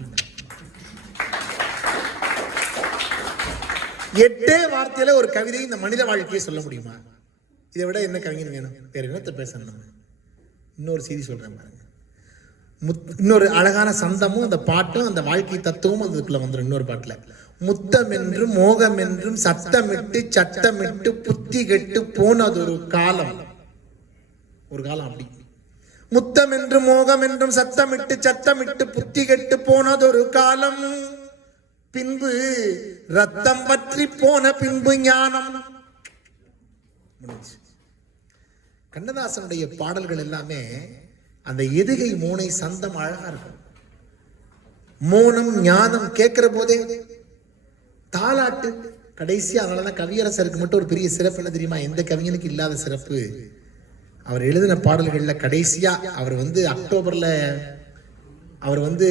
8 வார்த்தையில ஒரு கவிதை இந்த மனித வாழ்க்கையை சொல்ல முடியுமா? இதை விட என்ன கவிஞன் வேணும்? வேற என்னத்தை பேசணும்? இன்னொரு செய்தி சொல்றேன் பாருங்க. இன்னொரு அழகான சந்தமும் அந்த பாட்டும் அந்த வாழ்க்கை தத்துவமும் அதுக்குள்ள வந்துடும். இன்னொரு பாட்டுல முத்தம் என்றும் மோகம் என்றும் சத்தமிட்டு சட்டமிட்டு புத்தி கெட்டு போனதொரு காலம். ஒரு காலம் அப்படி. முத்தம் என்றும் மோகம் என்றும் சத்தமிட்டு சத்தமிட்டு புத்தி கெட்டு போனதொரு காலம். பின்பு ரத்தம் பற்றி போன பின்பு ஞானம். கண்ணதாசனுடைய பாடல்கள் எல்லாமே அந்த எதுகை மோனை சந்தம் அழகா இருக்கும். மோனம் ஞானம் கேட்கிற போதே தாலாட்டு. கடைசியா அதனாலதான் கவியரசருக்கு மட்டும் ஒரு பெரிய சிறப்பு என்ன தெரியுமா? எந்த கவிஞனுக்கு இல்லாத சிறப்பு. அவர் எழுதின பாடல்கள்ல கடைசியா அவர் வந்து அக்டோபர்ல, அவர் வந்து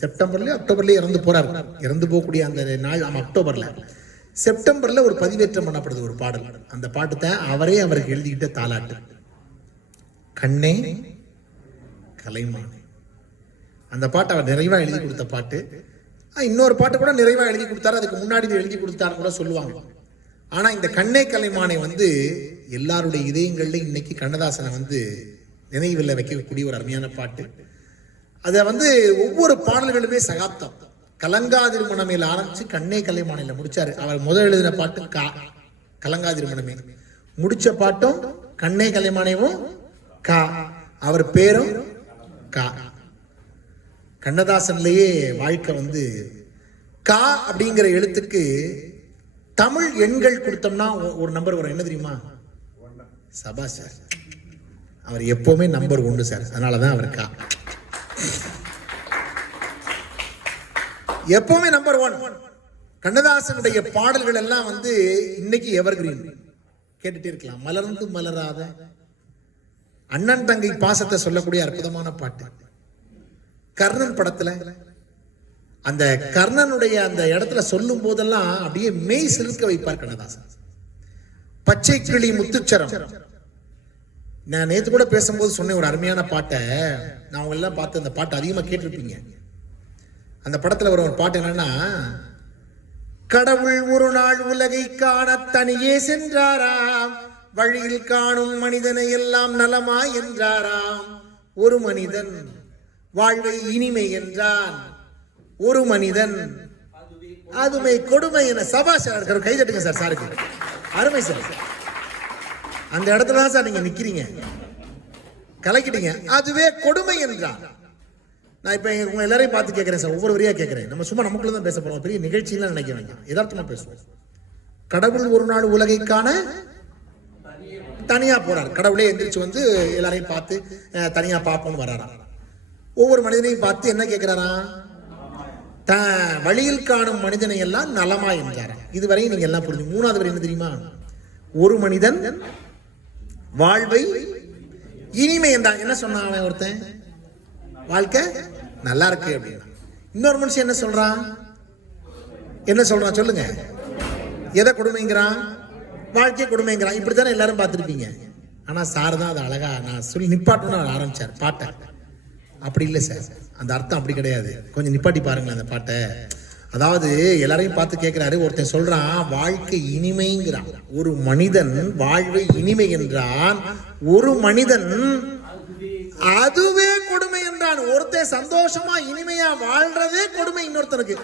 செப்டம்பர்லயோ அக்டோபர்லயே இறந்து போறாரு. இறந்து போகக்கூடிய அந்த நாள் அக்டோபர்ல. செப்டம்பர்ல ஒரு பதிவேற்றம் பண்ணப்படுது ஒரு பாடல். அந்த பாட்டு தான் அவரே அவருக்கு எழுதிக்கிட்ட தாலாட்டு. கண்ணே கலைமானே. அந்த பாட்டு அவர் நிறைவா எழுதி கொடுத்த பாட்டு. இன்னொரு பாட்டு கூட நிறைவா எழுதி கொடுத்தாரு, அதுக்கு முன்னாடி எழுதி கொடுத்தாருன்னு கூட சொல்லுவாங்க. ஆனா இந்த கண்ணே கலைமானை வந்து எல்லாருடைய இதயங்கள்ல இன்னைக்கு கண்ணதாசனை வந்து நினைவில் வைக்கக்கூடிய ஒரு அருமையான பாட்டு. அதை வந்து ஒவ்வொரு பாடல்களுமே சகாப்தம். கலங்காதிருமணமையில் ஆரம்பிச்சு கண்ணே கலைமானையில முடிச்சாரு. அவர் முதல் எழுதின பாட்டு கலங்காதிருமணமே, முடிச்ச பாட்டும் கண்ணே கலைமானையும் கா, அவர் பேரும் கா. கண்ணதாசன்லயே வாழ்க்கை வந்து கா அப்படிங்கிற எழுத்துக்கு தமிழ் எண்கள் கொடுத்தோம்னா ஒரு நம்பர் வரும். என்ன தெரியுமா? சபா சார். அவர் எப்பவுமே நம்பர் 1 சார். அதனாலதான் அவர் கா எப்பவுமே நம்பர் 1. கண்ணதாசனுடைய பாடல்கள் எல்லாம் வந்து இன்னைக்கு எவர்கிரீன். கேட்டுட்டே இருக்கலாம். மலர்ந்து மலராத அண்ணன் தங்கை பாசத்தை சொல்லக்கூடிய அற்புதமான பாட்டு. கர்ணன் படத்துல அந்த கர்ணனுடைய அந்த இடத்துல சொல்லும் போதெல்லாம் அப்படியே மெய் சிலுக்க வைப்பார் கண்ணதாசன். பச்சை கிளி முத்துச்சரம். நான் நேற்று கூட பேசும்போது சொன்னேன் ஒரு அருமையான பாட்டை. நான் அவங்க எல்லாம் பார்த்து அந்த பாட்டை அதிகமா கேட்டிருப்பீங்க. அந்த படத்துல வர ஒரு பாட்டு என்னன்னா, கடவுள் ஒரு நாள் உலகை காண தனியே சென்றாராம், வழியில் காணும் மனிதனை எல்லாம் நலமா என்றாராம். ஒரு மனிதன் வாழ்வை இனிமை என்றான், ஒரு மனிதன் அதுமை கொடுமை என. சபாஷ் கை தட்டுங்க சார். சாருக்கு அருமை சார். அந்த இடத்துல தான் சார் நீங்க நிக்கிறீங்க, கலக்கிட்டீங்க. அதுவே கொடுமை என்றான். நான் இப்ப உங்க எல்லாரையும் பார்த்து கேட்கிறேன் சார், ஒவ்வொரு வரியா கேட்கிறேன். நம்ம சும்மா நமக்குள்ள தான் பேச போறோம், பெரிய நிகழ்ச்சியெல்லாம் நினைக்க வேண்டாம், யதார்த்தமா பேசுவோம். கடவுள் ஒரு நாள் உலகை காண தனியா போறார். கடவுளே எந்திரிச்சு வந்து எல்லாரையும் பார்த்து தனியா பார்ப்போம்னு வராராம். ஒவ்வொரு மனிதனையும் பார்த்து என்ன கேட்கிறாரா? வழியில் காணும் மனிதனை எல்லாம் நலமா என்றாராம். இதுவரையும் நீங்க எல்லாம் புரிஞ்சு. 3வது வரி என்ன தெரியுமா? ஒரு மனிதன் வாழ்வை இனிமை என்றான். என்ன சொன்னான் ஒருத்தன்? வாழ்க்கை நல்லா இருக்கு அப்படின்னா. இன்னொரு மனுஷன் என்ன சொல்றான்? என்ன சொல்றான் சொல்லுங்க? எதை கொடுமைங்கிறான்? வாழ்க்கை கொடுமைங்கிறான். இப்படித்தானே எல்லாரும் பார்த்துருப்பீங்க. ஆனா சார் தான் அது அழகா நான் சொல்லி நிப்பாட்டணும்னு ஆரம்பிச்சார் பாட்டை. அப்படி இல்லை சார், அந்த அர்த்தம் அப்படி கிடையாது. கொஞ்சம் நிப்பாட்டி பாருங்களேன் அந்த பாட்டை. அதாவது எல்லாரையும் பார்த்து கேட்கிறாரு. ஒருத்தன் சொல்றான் வாழ்க்கை இனிமைங்கிறான். ஒரு மனிதன் வாழ்வை இனிமை என்றான், ஒரு மனிதன் அதுவே கொடுமை என்றான். ஒருத்தன் சந்தோஷமா இனிமையா வாழ்றதே கொடுமை இன்னொருத்தனுக்கு.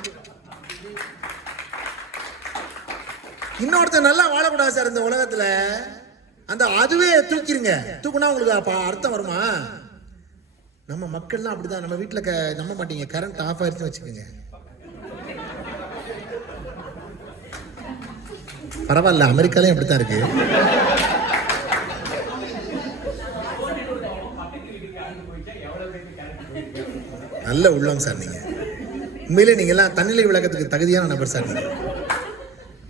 இன்னொருத்தன் நல்லா வாழக்கூடாது சார் இந்த உலகத்துல, அந்த அதுவே தூக்கிருங்க. தூக்குனா உங்களுக்கு அர்த்தம் வருமா? நம்ம மக்கள்லாம் அப்படிதான். நம்ம வீட்டுல நம்ப மாட்டீங்க, கரண்ட் ஆஃப் ஆயிடுச்சுன்னு வச்சுக்கோங்க, பரவாயில்ல, அமெரிக்காலையும் அப்படித்தான் இருக்கு. நல்ல உள்ளம் சார் நீங்க. உண்மையிலே நீங்க எல்லாம் தன்னிலை விளக்கத்துக்கு தகுதியான நபர் சார். நீங்க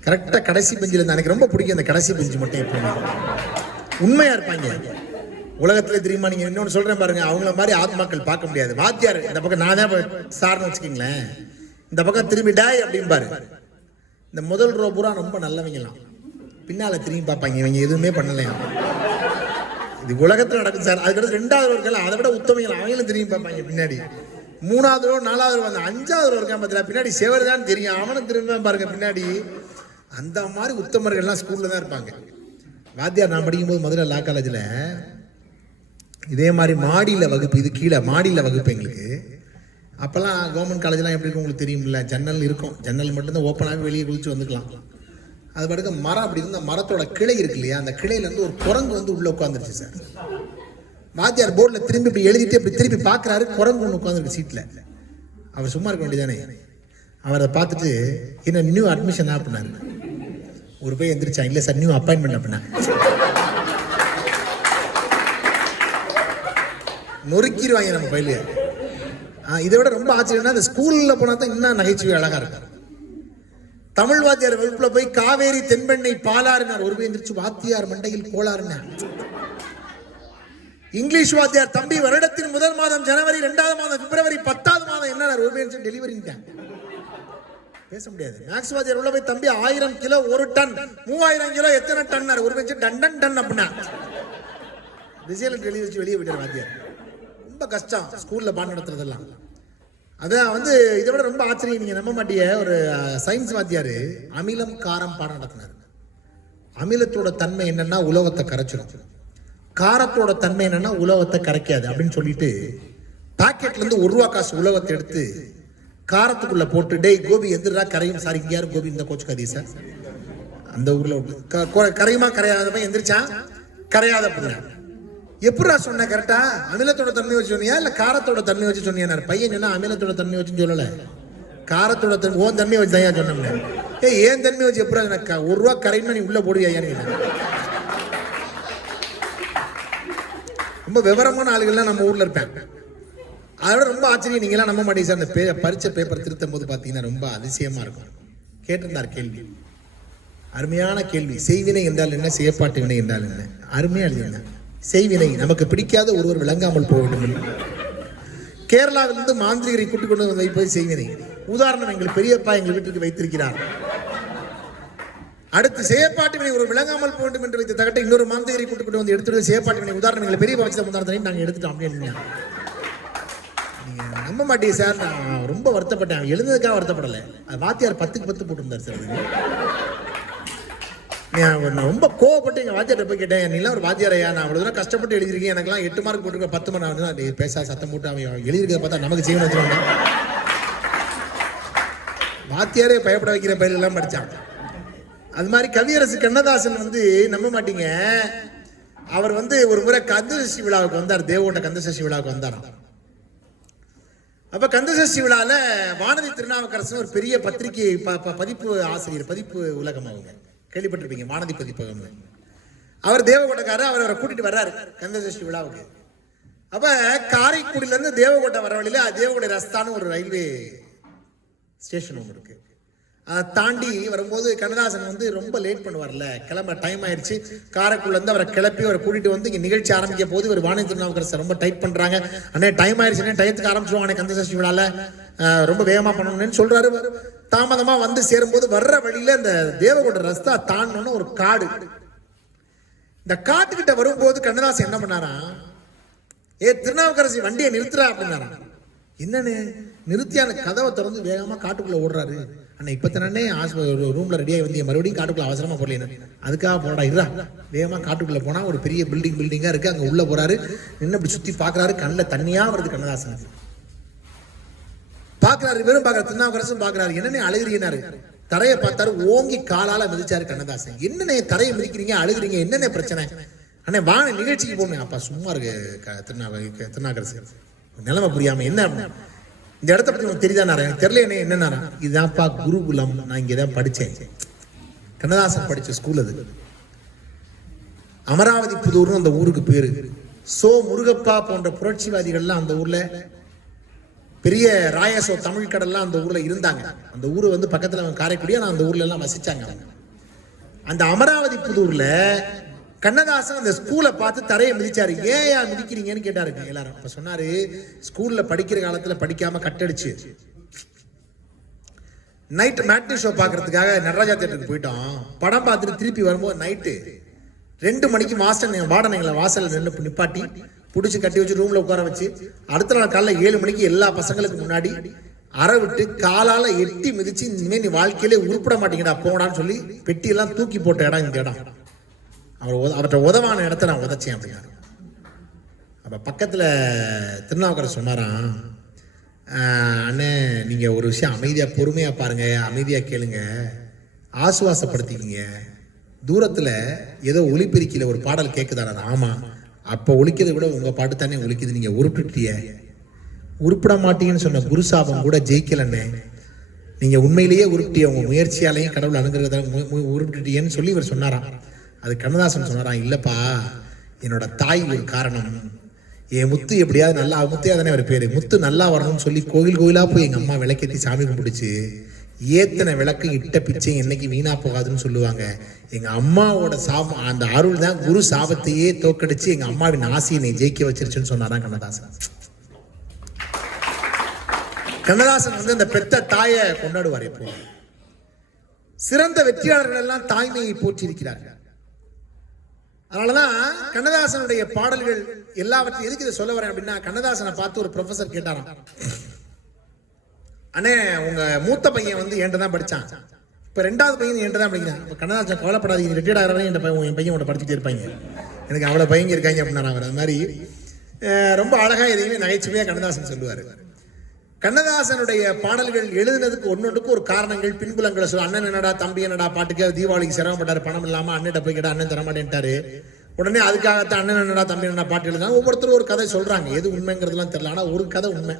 கரெக்டா கடைசி பெஞ்சில் இருந்தா எனக்கு ரொம்ப பிடிக்கும். அந்த கடைசி பெஞ்சு மட்டும் எப்பவுமே உண்மையா இருப்பாங்க. உலகத்துல தெரியுமா, நீங்க இன்னொன்னு சொல்றேன் பாருங்க, அவங்கள மாதிரி ஆத்மாக்கள் பார்க்க முடியாது. வாத்தியார் இந்த பக்கம் நான் தான் சார்னு வச்சுக்கீங்களேன், இந்த பக்கம் திரும்பி டாய் அப்படின்பாரு. இந்த முதல் ரோ பூரா ரொம்ப நல்லவங்கலாம், பின்னால திரும்பி பார்ப்பாங்க, இவங்க எதுவுமே பண்ணலையா. இது உலகத்துல நடக்குது சார். அதுக்கடுத்து ரெண்டாவது ரோர்கள் அதை விட உத்தமைகள், அவங்களும் திரும்பி பார்ப்பாங்க பின்னாடி. மூணாவது ரோ, நாலாவது ரோ, அந்த அஞ்சாவது ரோ இருக்கான் பார்த்தீங்களா, பின்னாடி செவர் தான் தெரியும், அவனும் திரும்ப பாருங்க பின்னாடி. அந்த மாதிரி உத்தமர்கள்லாம் ஸ்கூல்ல தான் இருப்பாங்க. வாத்தியார் நான் படிக்கும்போது மதுரை லா காலேஜில் இதே மாதிரி மாடியில் வகுப்பு, இது கீழே மாடியில் வகுப்பு எங்களுக்கு. அப்போல்லாம் கவர்மெண்ட் காலேஜ்லாம் எப்படி இருக்கும் உங்களுக்கு தெரியுமில்ல, ஜன்னல் இருக்கும், ஜன்னல் மட்டும்தான் ஓப்பனாகவே வெளியே குளிச்சு வந்துக்கலாம். அது பாட்டுக்கு மரம் அப்படி இருந்த மரத்தோட கிளை இருக்கு இல்லையா, அந்த கிளையிலேருந்து ஒரு குரங்கு வந்து உள்ளே உட்காந்துருச்சு சார். வாத்தியார் போர்டில் திரும்பி இப்படி எழுதிட்டு இப்படி திருப்பி பார்க்குறாரு, குரங்கு ஒன்று உட்காந்துருக்கு சீட்டில். அவர் சும்மா இருக்க வேண்டியதானே. அவரை பார்த்துட்டு என்ன நியூ அட்மிஷன் அப்படின்னாரு. ஒரு போய் எந்திரிச்சா, இல்லை சார் நியூ அப்பாயின்மெண்ட் அப்படின்னா. நொறுக்கிடுவாங்க நம்ம பயில. இதை விட ரொம்ப ஆச்சரியம்னா இந்த ஸ்கூல்ல போனா தான் இன்னும் நகைச்சுவை அழகா இருக்கும். தமிழ் வாத்தியார் வகுப்புல போய் காவேரி தென்பெண்ணை பாலாறுனார். ஒரு போய் எந்திரிச்சு வாத்தியார் மண்டையில் கோளாறுனார். இங்கிலீஷ் வாத்தியார் தம்பி வருடத்தின் முதல் மாதம் ஜனவரி, 2வது மாதம் பிப்ரவரி, 10வது மாதம் என்ன ஒரு போய் டெலிவரிட்டாங்க, பேச முடியாது. மேக்ஸ் வாத்தியார் உள்ள போய் தம்பி 1000 கிலோ 1 டன், 3000 கிலோ எத்தனை டன், ஒரு போய் டன் டன் டன் அப்படின்னா ரிசல்ட் எழுதி வச்சு வெளியே விட்டார் வாத்தியார். ரொம்ப கஷ்டம் ஸ்கூல்ல பாடம் நடத்துறதெல்லாம். அதான் வந்து இதை விட ரொம்ப ஆச்சரியம், நீங்க நம்ப மாட்டீங்க. ஒரு சயின்ஸ் வாத்தியார் அமிலம் காரம் பாடம் நடத்தினார். அமிலத்தோட தன்மை என்னன்னா உலோகத்தை கரைச்சிடும், காரத்தோட தன்மை என்னன்னா உலோகத்தை கரைக்காது அப்படின்னு சொல்லிட்டு பாக்கெட்ல இருந்து 1 ரூபா காசு உலோகத்தை எடுத்து காரத்துக்குள்ள போட்டு, டேய் கோபி எந்திரா கரையும் சார், இங்க யாரும் கோபி இந்த கோச்சு கதை சார், அந்த ஊர்ல கரையுமா கரையாதப்ப எந்திரிச்சான், கரையாத அப்படின்னா எப்படா சொன்ன கரெக்டா, அமிலத்தோட தன்மை வச்சு சொன்னியா இல்ல காரத்தோட தன்மை வச்சு சொன்னியா? பையன் சொன்னா அமிலத்தோட தன்மை வச்சுன்னு சொல்லல, காரத்தோட தன்மை ஓன் தன்மை வச்சு தான் சொன்னேன். ஏன் தன்மை வச்சு எப்படா எனக்கு 1 ரூபா கரையுமா நீ உள்ள போடுவியா? ரொம்ப விவரமான ஆளுகள்லாம் நம்ம ஊர்ல இருப்பேன். அதோட ரொம்ப ஆச்சரியம், நீங்களாம் நம்ப மாட்டீங்க சார். அந்த பரீட்சை பேப்பர் திருத்தும் போது பார்த்தீங்கன்னா ரொம்ப அதிசயமா இருக்கும். கேட்டிருந்தார் கேள்வி, அருமையான கேள்வி. செய்வினை என்றால் என்ன, செயற்பாட்டு வினை என்றால் என்ன? அருமையா எழுதியிருந்தாங்க. செய்வினை நமக்கு பிடிக்காத ஒருவர் விளங்காமல் போக வேண்டும். கேரளாவிலிருந்து மாந்திரிகரை கூட்டிக் கொண்டு வந்து வைப்பது செய்வினை. உதாரணம், எங்கள் பெரியப்பா எங்கள் வீட்டுக்கு வைத்திருக்கிறார். அடுத்து செயற்பாட்டு வினை, ஒரு விளங்காமல் போக வேண்டும் என்று வைத்த தகட்டை இன்னொரு மாந்திரிகரை கூட்டிக் கொண்டு வந்து எடுத்துட்டு செயற்பாட்டு வினை. உதாரணம், எங்களை பெரிய பட்ச உதாரணத்தையும் நாங்கள் எடுத்துட்டோம் அப்படின்னு. நம்ப மாட்டீங்க சார், நான் ரொம்ப வருத்தப்பட்டேன். எழுந்ததுக்காக வருத்தப்படலை, வாத்தியார் 10க்கு 10 போட்டிருந்தார் சார். நான் ரொம்ப கோவப்பட்டு எங்கள் வாத்தியார்ட்ட போய் கேட்டேன், நீலாம் ஒரு வாத்தியாரையா, நான் அவ்வளோ தூரம் கஷ்டப்பட்டு எழுதிருக்கேன், எனக்குலாம் 8 மார்க் போட்டிருக்கேன், 10 மார்க் பேசா சத்தம் போட்டு அவன் எழுதிருக்கிறத பார்த்தா நமக்கு ஜீவன் வச்சுருவாங்க. வாத்தியாரே பயப்பட வைக்கிற பயிரெல்லாம் படித்தான். அது மாதிரி கவியரசு கண்ணதாசன் வந்து நம்ப மாட்டீங்க, அவர் வந்து ஒரு முறை கந்தசஷ்டி விழாவுக்கு வந்தார். தேவோட கந்தசஷ்டி விழாவுக்கு வந்தார். அப்ப கந்தசஷ்டி விழால வானதி திருநாவுக்கரசன் ஒரு பெரிய பத்திரிகை பதிப்பு ஆசிரியர், பதிப்பு உலகம், அவங்க கேள்விப்பட்டிருப்பீங்க, வானதி பதிப்பகம். அவர் தேவகோட்டைக்காரர். அவரை கூட்டிட்டு வர்றாரு கந்தசஷ்டி விழாவுக்கு. அப்ப காரைக்குடியில இருந்து தேவகோட்டை வர வழியில தேவகோட்டை ரஸ்தான்னு ஒரு ரயில்வே ஸ்டேஷன் ஒன்று இருக்கு. அதை தாண்டி வரும்போது கண்ணதாசன் வந்து ரொம்ப லேட் பண்ணுவார்ல, கிளம்ப டைம் ஆயிடுச்சு. காரைக்குடில இருந்து அவரை கிளப்பி அவரை கூட்டிட்டு வந்து இங்க நிகழ்ச்சி ஆரம்பிக்க போது ஒரு வானதி திருநாவுக்கரசர் ரொம்ப டைட் பண்றாங்க. அண்ணே டைம் ஆயிடுச்சு, டயத்துக்கு ஆரம்பிச்சிருவாங்க கந்தசஷ்டி விழால, ரொம்ப வேகமா பண்ணணும்னு சொல்றாரு. தாமதமா வந்து சேரும்போது வர்ற வழியில இந்த தேவகோட்டை ரஸ்தா தாண்டணும்னு ஒரு காடு. இந்த காட்டுக்கிட்ட வரும்போது கண்ணதாசன் என்ன பண்ணாரா, திருநாவுக்கரசி வண்டியை நிறுத்துறா அப்படின்னாரா. என்னன்னு, நிறுத்தியான கதவை திறந்து வேகமாக காட்டுக்குள்ளே ஓடுறாரு. அண்ணா இப்போ தானே ரூமில் ரெடியாகி வந்து மறுபடியும் காட்டுக்குள்ளே அவசரமாக போடல, அதுக்காக போடா இருடா. வேகமாக காட்டுக்குள்ளே போனால் ஒரு பெரிய பில்டிங்காக இருக்குது. அங்கே உள்ளே போகிறாரு, நின்று அப்படி சுற்றி பார்க்குறாரு. கண்ணில் தண்ணியாக வருது கண்ணதாசனுக்கு. பார்க்குறாரு, வெறும் பார்க்குறாரு, திருநாவுக்கரசும் பார்க்குறாரு. என்னென்ன அழுகிறீனாரு. தரையை பார்த்தாரு, ஓங்கி காலால் மிதிச்சாரு கண்ணதாசன். என்னென்ன தரையை மிதிக்கிறீங்க, அழுகிறீங்க, என்னென்ன பிரச்சனை? அண்ணே வாங்க நிகழ்ச்சிக்கு போகணும். அப்பா சும்மா இருக்கு திருநாவுக்கரசு, நிலைமை புரியாமல் என்ன இந்த இடத்த பற்றி உனக்கு தெரியுதா? எனக்கு தெரியல. என்னன்னா இதுதான்ப்பா குருகுலம், நான் இங்கே தான் படித்தேன். கண்ணதாசன் படித்த ஸ்கூல் அது. அமராவதி புதூர்னு அந்த ஊருக்கு பேரு. சோ முருகப்பா போன்ற புரட்சிவாதிகள்லாம் அந்த ஊர்ல, பெரிய ராயசோ தமிழ் கடல்லாம் அந்த ஊர்ல இருந்தாங்க. அந்த ஊரு வந்து பக்கத்துல காரைக்குடியா, நான் அந்த ஊர்ல எல்லாம் வசிச்சாங்க. அந்த அமராவதி புதூர்ல கண்ணதாசன் அந்த ஸ்கூலை பார்த்து தரையை மிதிச்சாரு. ஏன் மிதிக்கிறீங்கன்னு கேட்டாருங்க எல்லாரும். அப்ப சொன்னாரு, ஸ்கூல்ல படிக்கிற காலத்துல படிக்காம கட்டடிச்சு நைட் மேட்னி ஷோ பாக்குறதுக்காக நடராஜா தியேட்டருக்கு போயிட்டோம். படம் பார்த்துட்டு திருப்பி வரும்போது நைட்டு 2 மணிக்கு மாஸ்டர் வார்டன் எங்களை வாசல்ல நின்று நிப்பாட்டி பிடிச்சி கட்டி வச்சு ரூம்ல உட்கார வச்சு அடுத்த நாள் காலைல 7 மணிக்கு எல்லா பசங்களுக்கு முன்னாடி அரை விட்டு காலால எட்டி மிதிச்சு, இனிமே நீ வாழ்க்கையிலே உருப்பிட மாட்டீங்கடா போடான்னு சொல்லி பெட்டியெல்லாம் தூக்கி போட்ட இடம் இந்த இடம். அவர்கிட்ட உதவான இடத்த நான் உதச்சேன் அப்படின்னாரு. அப்போ பக்கத்தில் திருநாவுக்கரசு சொன்னாராம், அண்ணே நீங்கள் ஒரு விஷயம் அமைதியாக பொறுமையாக பாருங்க, அமைதியாக கேளுங்க, ஆசுவாசப்படுத்திக்கிங்க. தூரத்தில் ஏதோ ஒலிபெருக்கியில் ஒரு பாடல் கேட்குதாரா? ஆமாம். அப்போ ஒலிக்கிறத விட உங்கள் பாட்டு தானே ஒலிக்குது, நீங்கள் உருப்பிட்டிய. உருப்பிட மாட்டீங்கன்னு சொன்ன குருசாபம் கூட ஜெயிக்கலண்ணே. நீங்கள் உண்மையிலேயே உருப்பிட்டிய, உங்கள் முயற்சியாலையும் கடவுள் அணுகிறதால உருப்பிட்டியன்னு சொல்லி இவர் சொன்னாராம். அது கண்ணதாசன் சொன்னாராம், இல்லைப்பா என்னோட தாய் ஒரு காரணம். என் முத்து எப்படியாவது நல்லா, முத்தையா தானே அவர் பேர், முத்து நல்லா வரணும்னு சொல்லி கோயில் கோயிலாக போய் எங்கள் அம்மா விளக்கேற்றி சாமி கும்பிடுச்சு. ஏத்தனை விளக்கு இட்ட பிச்சை என்னைக்கு வீணா போகாதுன்னு சொல்லுவாங்க. எங்கள் அம்மாவோட சாபம், அந்த அருள் தான் குரு சாபத்தையே தோக்கடிச்சு எங்கள் அம்மாவின் ஆசையை நீ ஜெயிக்க வச்சிருச்சுன்னு சொன்னாராம் கண்ணதாசன். கண்ணதாசன் வந்து அந்த பெத்த தாயை கொண்டாடுவார். இப்போ சிறந்த வெற்றியாளர்கள் எல்லாம் தாய்மையை போற்றியிருக்கிறார்கள். அதனாலதான் கண்ணதாசனுடைய பாடல்கள் எல்லாவற்றையும் எதுக்கு இதை சொல்ல வரேன் அப்படின்னா, கண்ணதாசனை பார்த்து ஒரு ப்ரொஃபசர் கேட்டாராம், அண்ணே உங்க மூத்த பையன் வந்து என்கிட்ட தான் படிச்சான், இப்ப 2வது பையன் என்கிட்ட தான் படிக்கிறான். இப்ப கண்ணதாசன் கவலைப்படாதீங்க, ரிட்டையர்ட் ஆகிறவங்க என் பையன் உன்னை படிச்சுட்டே இருப்பாங்க, எனக்கு அவ்வளவு பையங்க இருக்காங்க அப்படின்னா. அவர் அது மாதிரி ரொம்ப அழகா எதையுமே நகைச்சுவையா கண்ணதாசன் சொல்லுவாரு. கண்ணதாசனுடைய பாடல்கள் எழுதுனதுக்கு ஒன்னொன்றுக்கு ஒரு காரணங்கள், பின்புலங்களை சொல்ல. அண்ணன் என்னடா தம்பி என்னடா பாட்டுக்கு தீபாவளிக்கு சிரமப்பட்டாரு, பணம் இல்லாம அண்ணன் போய் கேட்டா அண்ணன் தரமாட்டேன்ட்டாரு. உடனே அதுக்காகத்தான் அண்ணன் என்னடா தம்பி என்னடா பாட்டு எழுதுனா. ஒவ்வொருத்தரும் ஒரு கதை சொல்றாங்க, எது உண்மைங்கிறதுலாம் தெரியல. ஆனா ஒரு கதை உண்மை.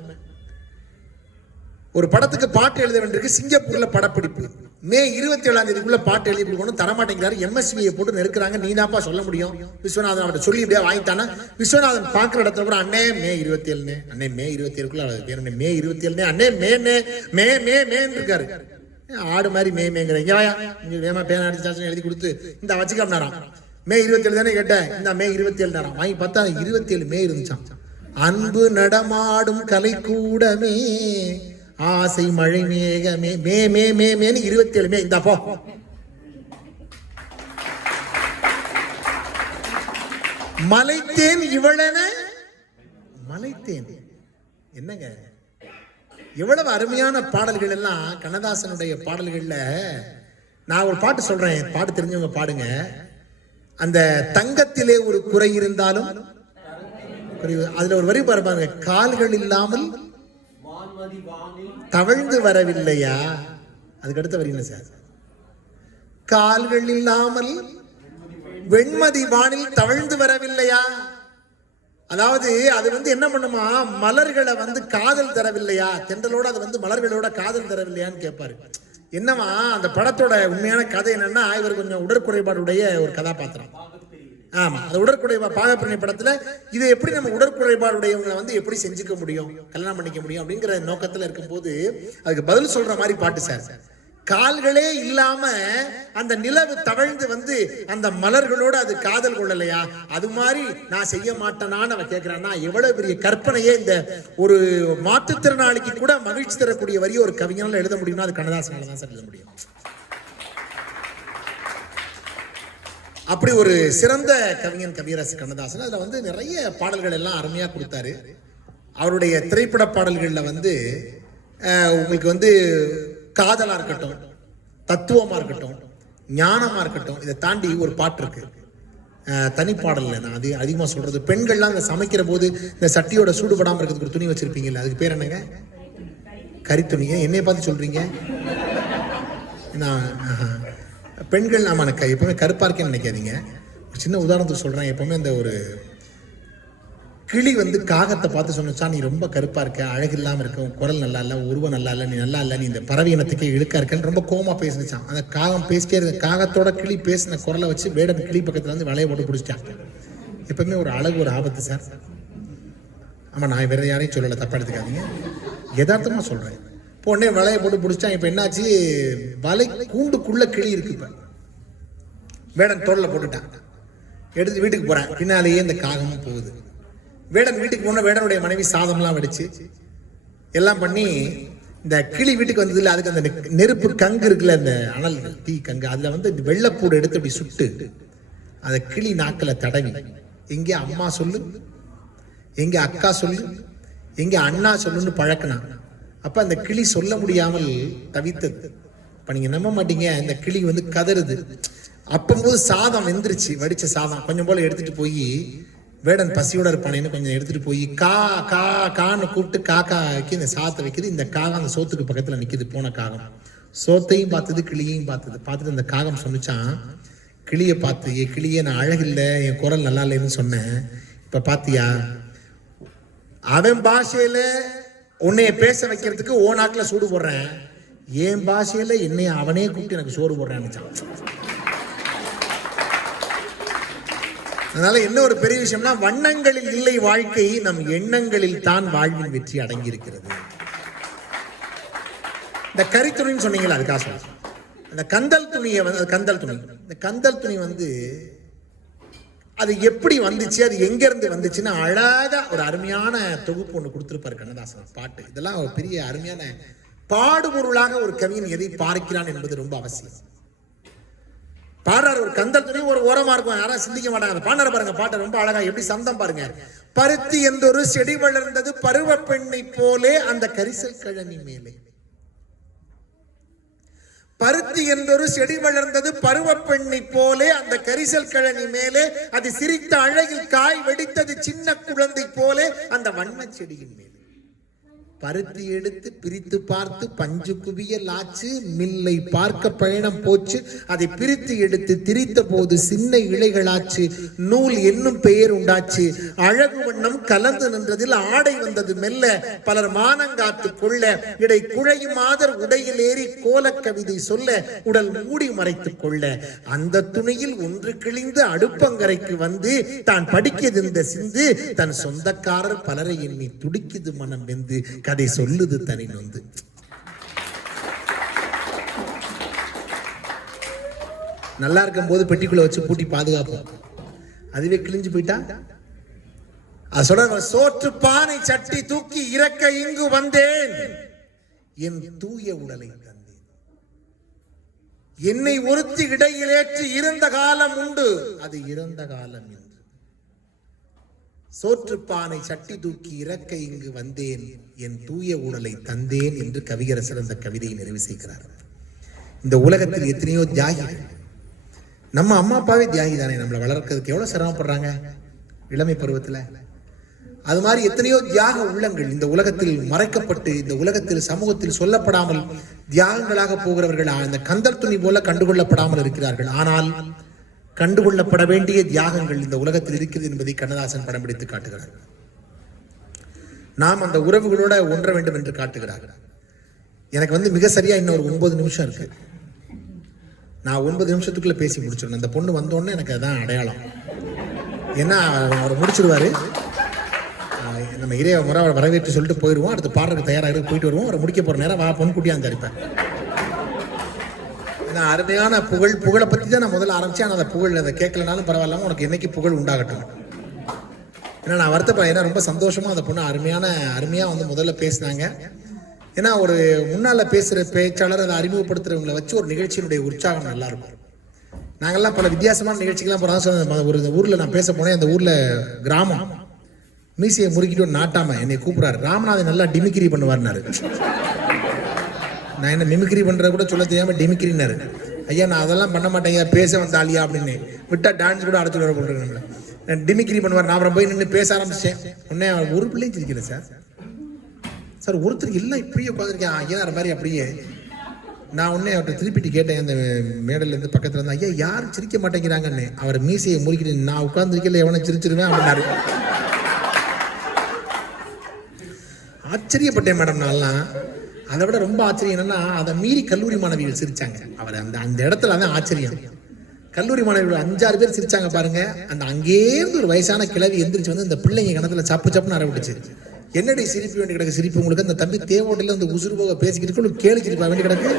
ஒரு படத்துக்கு பாட்டு எழுத வேண்டியிருக்கு. சிங்கப்பூர்ல படப்பிடிப்பு. மே 27ஆம் தேதிக்குள்ள பாட்டு எழுதி கொடுக்கணும், தரமாட்டேங்கிறாரு. MSVயை போட்டு நெருக்கிறாங்க. நீதாப்பா சொல்ல முடியும். விஸ்வநாதன் அவர்கிட்ட சொல்லி இப்படியே வாங்கிட்டானா. விஸ்வநாதன் பார்க்குற இடத்துல கூட அண்ணே மே 27, அண்ணே மே 27க்குள்ள மே 27, அண்ணே மேன்னு இருக்காரு. ஆடு மாதிரி மேங்கிறீங்க. வேமா பேனா அடிச்சு எழுதி கொடுத்து இந்த வச்சுக்காம மே 27 தானே கேட்டேன், இந்த மே 27 நேரம் வாங்கி பார்த்தா 27 மே இருந்துச்சான். அன்பு நடமாடும் கலை கூடமே ஆசை மழை மேகமே மேன்னு 27 மே. இந்த போ மலைத்தேன் இவளென மலைத்தேன். என்னங்க எவ்வளவு அருமையான பாடல்கள் எல்லாம் கண்ணதாசனுடைய பாடல்கள்ல. நான் ஒரு பாட்டு சொல்றேன், பாட்டு தெரிஞ்சவங்க பாடுங்க. அந்த தங்கத்திலே ஒரு குறை இருந்தாலும் அதுல ஒரு வரி பாருப்பாங்க, கால்கள் இல்லாமல் தவழ்ந்து வரவில்லையா. அதுக்கு அடுத்த வரி என்ன சார்? கால்கள் இல்லாமல் வெண்மதி வானில் தவழ்ந்து வரவில்லையா. அதாவது அது வந்து என்ன பண்ணுமா, மலர்களை வந்து காதல் தரவில்லையா, தென்றலோட அது வந்து மலர்களோட காதல் தரவில்லையான்னு கேட்பாரு. என்னவா அந்த படத்தோட உண்மையான கதை என்னன்னா, இவர் கொஞ்சம் உடற்குறைபாடுடைய ஒரு கதாபாத்திரம். ஆமா, அது உடற்குறைபாடு பாகப்பிரணி படத்துல இதை எப்படி நம்ம உடற்குறைபாடுடையவங்களை வந்து எப்படி செஞ்சுக்க முடியும், கல்யாணம் பண்ணிக்க முடியும் அப்படிங்கிற நோக்கத்துல இருக்கும்போது அதுக்கு பதில் சொல்ற மாதிரி பாட்டு சார். கால்களே இல்லாம அந்த நிலவு தவழ்ந்து வந்து அந்த மலர்களோட அது காதல் கொள்ளலையா, அது மாதிரி நான் செய்ய மாட்டேனான்னு அவன் கேட்கிறான்னா, எவ்வளவு பெரிய கற்பனையே. இந்த ஒரு மாற்றுத்திறனாளிக்கு கூட மகிழ்ச்சி தரக்கூடிய வரியை ஒரு கவிஞனால எழுத முடியும்னா அது கண்ணதாசனால தான் சார் எழுத முடியும். அப்படி ஒரு சிறந்த கவிஞன் கவியரசு கண்ணதாசன். அதுல வந்து நிறைய பாடல்கள் எல்லாம் அருமையா கொடுத்தாரு. அவருடைய திரைப்பட பாடல்கள்ல வந்து உங்களுக்கு வந்து காதலாக இருக்கட்டும், தத்துவமாக இருக்கட்டும், ஞானமாக இருக்கட்டும், இதை தாண்டி ஒரு பாட்டு இருக்கு. தனிப்பாடலில் நான் அதிகமாக சொல்கிறது, பெண்கள்லாம் இந்த சமைக்கிற போது இந்த சட்டியோட சூடுபடாமல் இருக்கிறதுக்கு ஒரு துணி வச்சுருப்பீங்கல்ல, அதுக்கு பேர் என்னங்க? கரித்துணிங்க. என்னைய பார்த்து சொல்கிறீங்க? நான் பெண்கள் நாம் எனக்கு எப்போவுமே கருப்பாக இருக்கேன்னு நினைக்காதீங்க. ஒரு சின்ன உதாரணத்துக்கு சொல்கிறேன். எப்போவுமே அந்த ஒரு கிளி வந்து காகத்தை பார்த்து சொன்னச்சா, நீ ரொம்ப கருப்பாக இருக்க, அழகு இல்லாமல் இருக்க, உன் குரல் நல்லா இல்லை, உருவம் நல்லா இல்லை, நீ நல்லா இல்லை, நீ இந்த பறவை இனத்துக்கே இழுக்கா இருக்கன்னு ரொம்ப கோவமாக பேசினுச்சான். அந்த காகம் பேசிட்டே இருக்க, காகத்தோட கிளி பேசின குரலை வச்சு வேடன் கிளி பக்கத்தில் வந்து வலையை போட்டு பிடிச்சிட்டான். எப்பவுமே ஒரு அழகு ஒரு ஆபத்து சார். ஆமாம், நான் வேறு யாரையும் சொல்லலை, தப்பா எடுத்துக்காதீங்க, யதார்த்தமாக சொல்கிறேன். இப்போ உடனே வலையை போட்டு பிடிச்சிட்டான். இப்போ என்னாச்சு, வலை கூண்டுக்குள்ளே கிளி இருக்கு. இப்போ வேடன் தோளில் போட்டுட்டான், எடுத்து வீட்டுக்கு போகிறேன். பின்னாலேயே இந்த காகமும் போகுது. வேடன் வீட்டுக்கு போன வேடனுடைய மனைவி சாதம்லாம் வடிச்சு எல்லாம் பண்ணி, இந்த கிளி வீட்டுக்கு வந்தது இல்லை, அதுக்கு அந்த நெருப்பு கங்கு இருக்குல்ல, அந்த அனல் தீ கங்கு, அதில் வந்து இந்த வெள்ளைப்பூடு எடுத்து அப்படி சுட்டு அதை கிளி நாக்கில் தடவி, எங்கே அம்மா சொல்லு, எங்கே அக்கா சொல்லு, எங்கே அண்ணா சொல்லுன்னு பழக்கினான். அப்போ அந்த கிளி சொல்ல முடியாமல் தவித்தது. இப்போ நீங்கள் நம்ப மாட்டீங்க, இந்த கிளி வந்து கதறுது. அப்போது சாதம் வெந்துருச்சு, வடித்த சாதம் கொஞ்சம் போல் எடுத்துகிட்டு போய், வேடன் பசியோட இருப்பானேன்னு கொஞ்சம் எடுத்துட்டு போய் கா கா கான்னு கூப்பிட்டு காக்காக்கு இந்த சாத்தை வைக்குது. இந்த காகம் அந்த சோத்துக்கு பக்கத்தில் நிற்கிது. போன காகம் சோத்தையும் பார்த்தது, கிளியையும் பார்த்துட்டு இந்த காகம் சொன்னிச்சான், கிளியை பார்த்து, ஏ கிளியே, நான் அழகில்லை, என் குரல் நல்லா இல்லைன்னு சொன்னேன், இப்போ பார்த்தியா, அவன் பாஷையில உன்னைய பேச வைக்கிறதுக்கு ஓ நாட்டில் சூடு போடுறேன், என் பாஷையில என்னைய அவனே கூப்பிட்டு எனக்கு சோறு போடுறேன்னு. அதனால என்ன ஒரு பெரிய விஷயம்னா, வண்ணங்களில் இல்லை வாழ்க்கை, நம் எண்ணங்களில் தான் வாழ்வின் வெற்றி அடங்கி இருக்கிறது. இந்த கரித்துணின்னு சொன்னீங்களா, அதுக்காக சொல்ல. அந்த கந்தல் துணியை வந்து, கந்தல் துணி, இந்த கந்தல் துணி வந்து அது எப்படி வந்துச்சு, அது எங்கேருந்து வந்துச்சுன்னு அழகா ஒரு அருமையான தொகுப்பு ஒன்று கொடுத்துருப்பாரு கண்ணதாசன். பாட்டு இதெல்லாம் ஒரு பெரிய அருமையான பாடுபொருளாக ஒரு கவிஞன் எதை பார்க்கிறான் என்பது ரொம்ப அவசியம். பாடுறாரு ஒரு கந்தல் துணி, ஒரு ஓரமா இருக்கும், யாரும் சிந்திக்க மாட்டாங்க. பாடுற பாருங்க, பாட்டை ரொம்ப அழகா எப்படி சந்தம் பாருங்க. பருத்தி என்றொரு செடி வளர்ந்தது பருவ பெண்ணை போலே அந்த கரிசல் கழனி மேலே. பருத்தி என்றொரு செடி வளர்ந்தது பருவ பெண்ணை போலே அந்த கரிசல் கழனி மேலே, அது சிரித்த அழகில் காய் வெடித்தது சின்ன குழந்தை போலே அந்த வண்ண செடியின் மேலே. பருத்தி எடுத்து பிரித்து பார்த்து பஞ்சு குவியல் ஆச்சு, மில்லை பார்க்க பயணம் போச்சு, அதை பிரித்து எடுத்து திரித்த போது சின்ன இலைகளாச்சு, நூல் என்னும் பெயர் உண்டாச்சு, அழகு வண்ணம் கலந்து நின்றதில் ஆடை வந்தது மெல்ல, பலர் மானங்காத்து கொள்ள இடை குழையும் ஆதர் உடையில் ஏறி கோல கவிதை சொல்ல உடல் மூடி மறைத்துக் கொள்ள, அந்த துணியில் ஒன்று கிழிந்து அடுப்பங்கரைக்கு வந்து தான் படிக்கிறது இந்த சிந்து, தன் சொந்தக்காரர் பலரை எண்ணி துடிக்குது மனம் வெந்து கதை சொல்லுது தனி நொந்து. நல்லா இருக்கும் போது பெட்டிக்குள்ள வச்சு பூட்டி பாதுகாப்போம், அதுவே கிழிஞ்சு போயிட்டா அது சொல்ற, சோற்று பானை சட்டி தூக்கி இறக்க இங்கு வந்தேன், என் தூய உடலை தந்தேன், என்னை ஒருத்தி இடையில் ஏற்றி இருந்த காலம் உண்டு, அது இறந்த காலம் என்று. சோற்றுப்பானை சட்டி தூக்கி இறக்க இங்கு வந்தேன், என் தூய உடலை தந்தேன் என்று கவியரசர் அந்த கவிதையை நிறைவு செய்கிறார். இந்த உலகத்தில் எத்தனையோ தியாகிகள், நம்ம அம்மா அப்பாவே தியாகி தானே, நம்மளை வளர்க்கிறதுக்கு எவ்வளவு சிரமப்படுறாங்க இளமை பருவத்தில். அது மாதிரி எத்தனையோ தியாக உள்ளங்கள் இந்த உலகத்தில் மறைக்கப்பட்டு, இந்த உலகத்தில் சமூகத்தில் சொல்லப்படாமல் தியாகங்களாக போகிறவர்கள் அந்த கந்தல் துணி போல கண்டுகொள்ளப்படாமல் இருக்கிறார்கள். ஆனால் கண்டுகொள்ளப்பட வேண்டிய தியாகங்கள் இந்த உலகத்தில் இருக்கிறது என்பதை கண்ணதாசன் படம் பிடித்து காட்டுகிறார். நாம் அந்த உறவுகளோட ஒன்ற வேண்டும் என்று காட்டுகிறார். எனக்கு வந்து மிக சரியா இன்னும் ஒரு 9 நிமிஷம் இருக்கு. நான் 9 நிமிஷத்துக்குள்ள பேசி முடிச்சிடணும். அந்த பொண்ணு வந்தோடனே எனக்கு அதான் அடையாளம். ஏன்னா அவர் முடிச்சிருவாரு, நம்ம இதே முறை அவரை வரவேற்று சொல்லிட்டு போயிடுவோம், அடுத்து பாடுறதுக்கு தயாராக போயிட்டு வருவோம். அவரை முடிக்க போற நேரம் வா பொண்ணு குட்டியா தரிப்பேன். அருமையான புகழை பத்தி தான் நான் முதல்ல ஆரம்பிச்சேன். அந்த புகழ் அதை கேட்கலனாலும் பரவாயில்லாம உனக்கு என்னைக்கு புகழ் உண்டாகட்டும். ஏன்னா நான் வருத்தப்பட, ஏன்னா ரொம்ப சந்தோஷமா அந்த பொண்ணு அருமையா வந்து முதல்ல பேசினாங்க. ஏன்னா ஒரு முன்னால பேசுற பேச்சாளர் அதை அறிமுகப்படுத்துறவங்களை வச்சு ஒரு நிகழ்ச்சியினுடைய உற்சாகம் நல்லா இருக்கும். நாங்கெல்லாம் பல வித்தியாசமான நிகழ்ச்சிகள்லாம் போறோம். ஒரு ஊர்ல நான் பேச போனேன். அந்த ஊர்ல கிராமம், மீசையை முறுக்கிட்டு ஒரு நாட்டாம என்னை கூப்பிடுறாரு, ராமநாதன் நல்லா டிமிக்கிரி பண்ணுவார்னாரு. நான் என்ன மிமிக்ரி பண்றத கூட சொல்ல தெரியாம டிமிக்ரினாரு. ஐயா நான் அதெல்லாம் பண்ண மாட்டேன், பேச வந்த ஆளியா அப்படின்னு விட்டா டான்ஸ் கூட அடைச்சு வர போட்டுருக்கேன். நம்மள டிமிக்ரி பண்ணுவார். நான் அப்புறம் போய் நின்று பேச ஆரம்பிச்சேன். உடனே ஒரு பிள்ளையும் சிரிக்கல சார். சார் ஒருத்தர் எல்லாம் இப்படியே உட்காந்துருக்கேன் ஐயா மாதிரி அப்படியே. நான் உடனே அவர்கிட்ட திருப்பிட்டு கேட்டேன், அந்த மேடல்லேருந்து பக்கத்தில் இருந்தா, ஐயா யாரும் சிரிக்க மாட்டேங்கிறாங்கன்னு. அவர் மீசையை முறிக்கிட்டு நான் உட்காந்துருக்கல எவனை சிரிச்சிருவேன் அப்படின்னாரு. ஆச்சரியப்பட்டேன் மேடம். நான்லாம் அதை விட ரொம்ப ஆச்சரியம் என்னன்னா, அதை மீறி கல்லூரி மாணவிகள் சிரிச்சாங்க. அவர் அந்த இடத்துல தான் ஆச்சரியம். கல்லூரி மாணவிகள் 5-6 பேர் சிரிச்சாங்க பாருங்க. அந்த அங்கேருந்து ஒரு வயசான கிழவி எந்திரிச்சு வந்து இந்த பிள்ளைங்க கணத்துல சப்பு சப்புன்னு ஆரம்பிச்சு. என்னடி சிரிப்பு வேண்டி கிடக்கு சிரிப்பு உங்களுக்கு, அந்த தம்பி தேவோட்டில் அந்த உசுறு போக பேசிக்கிட்டு கேளு சிரிப்பா வேண்டி கிடக்கு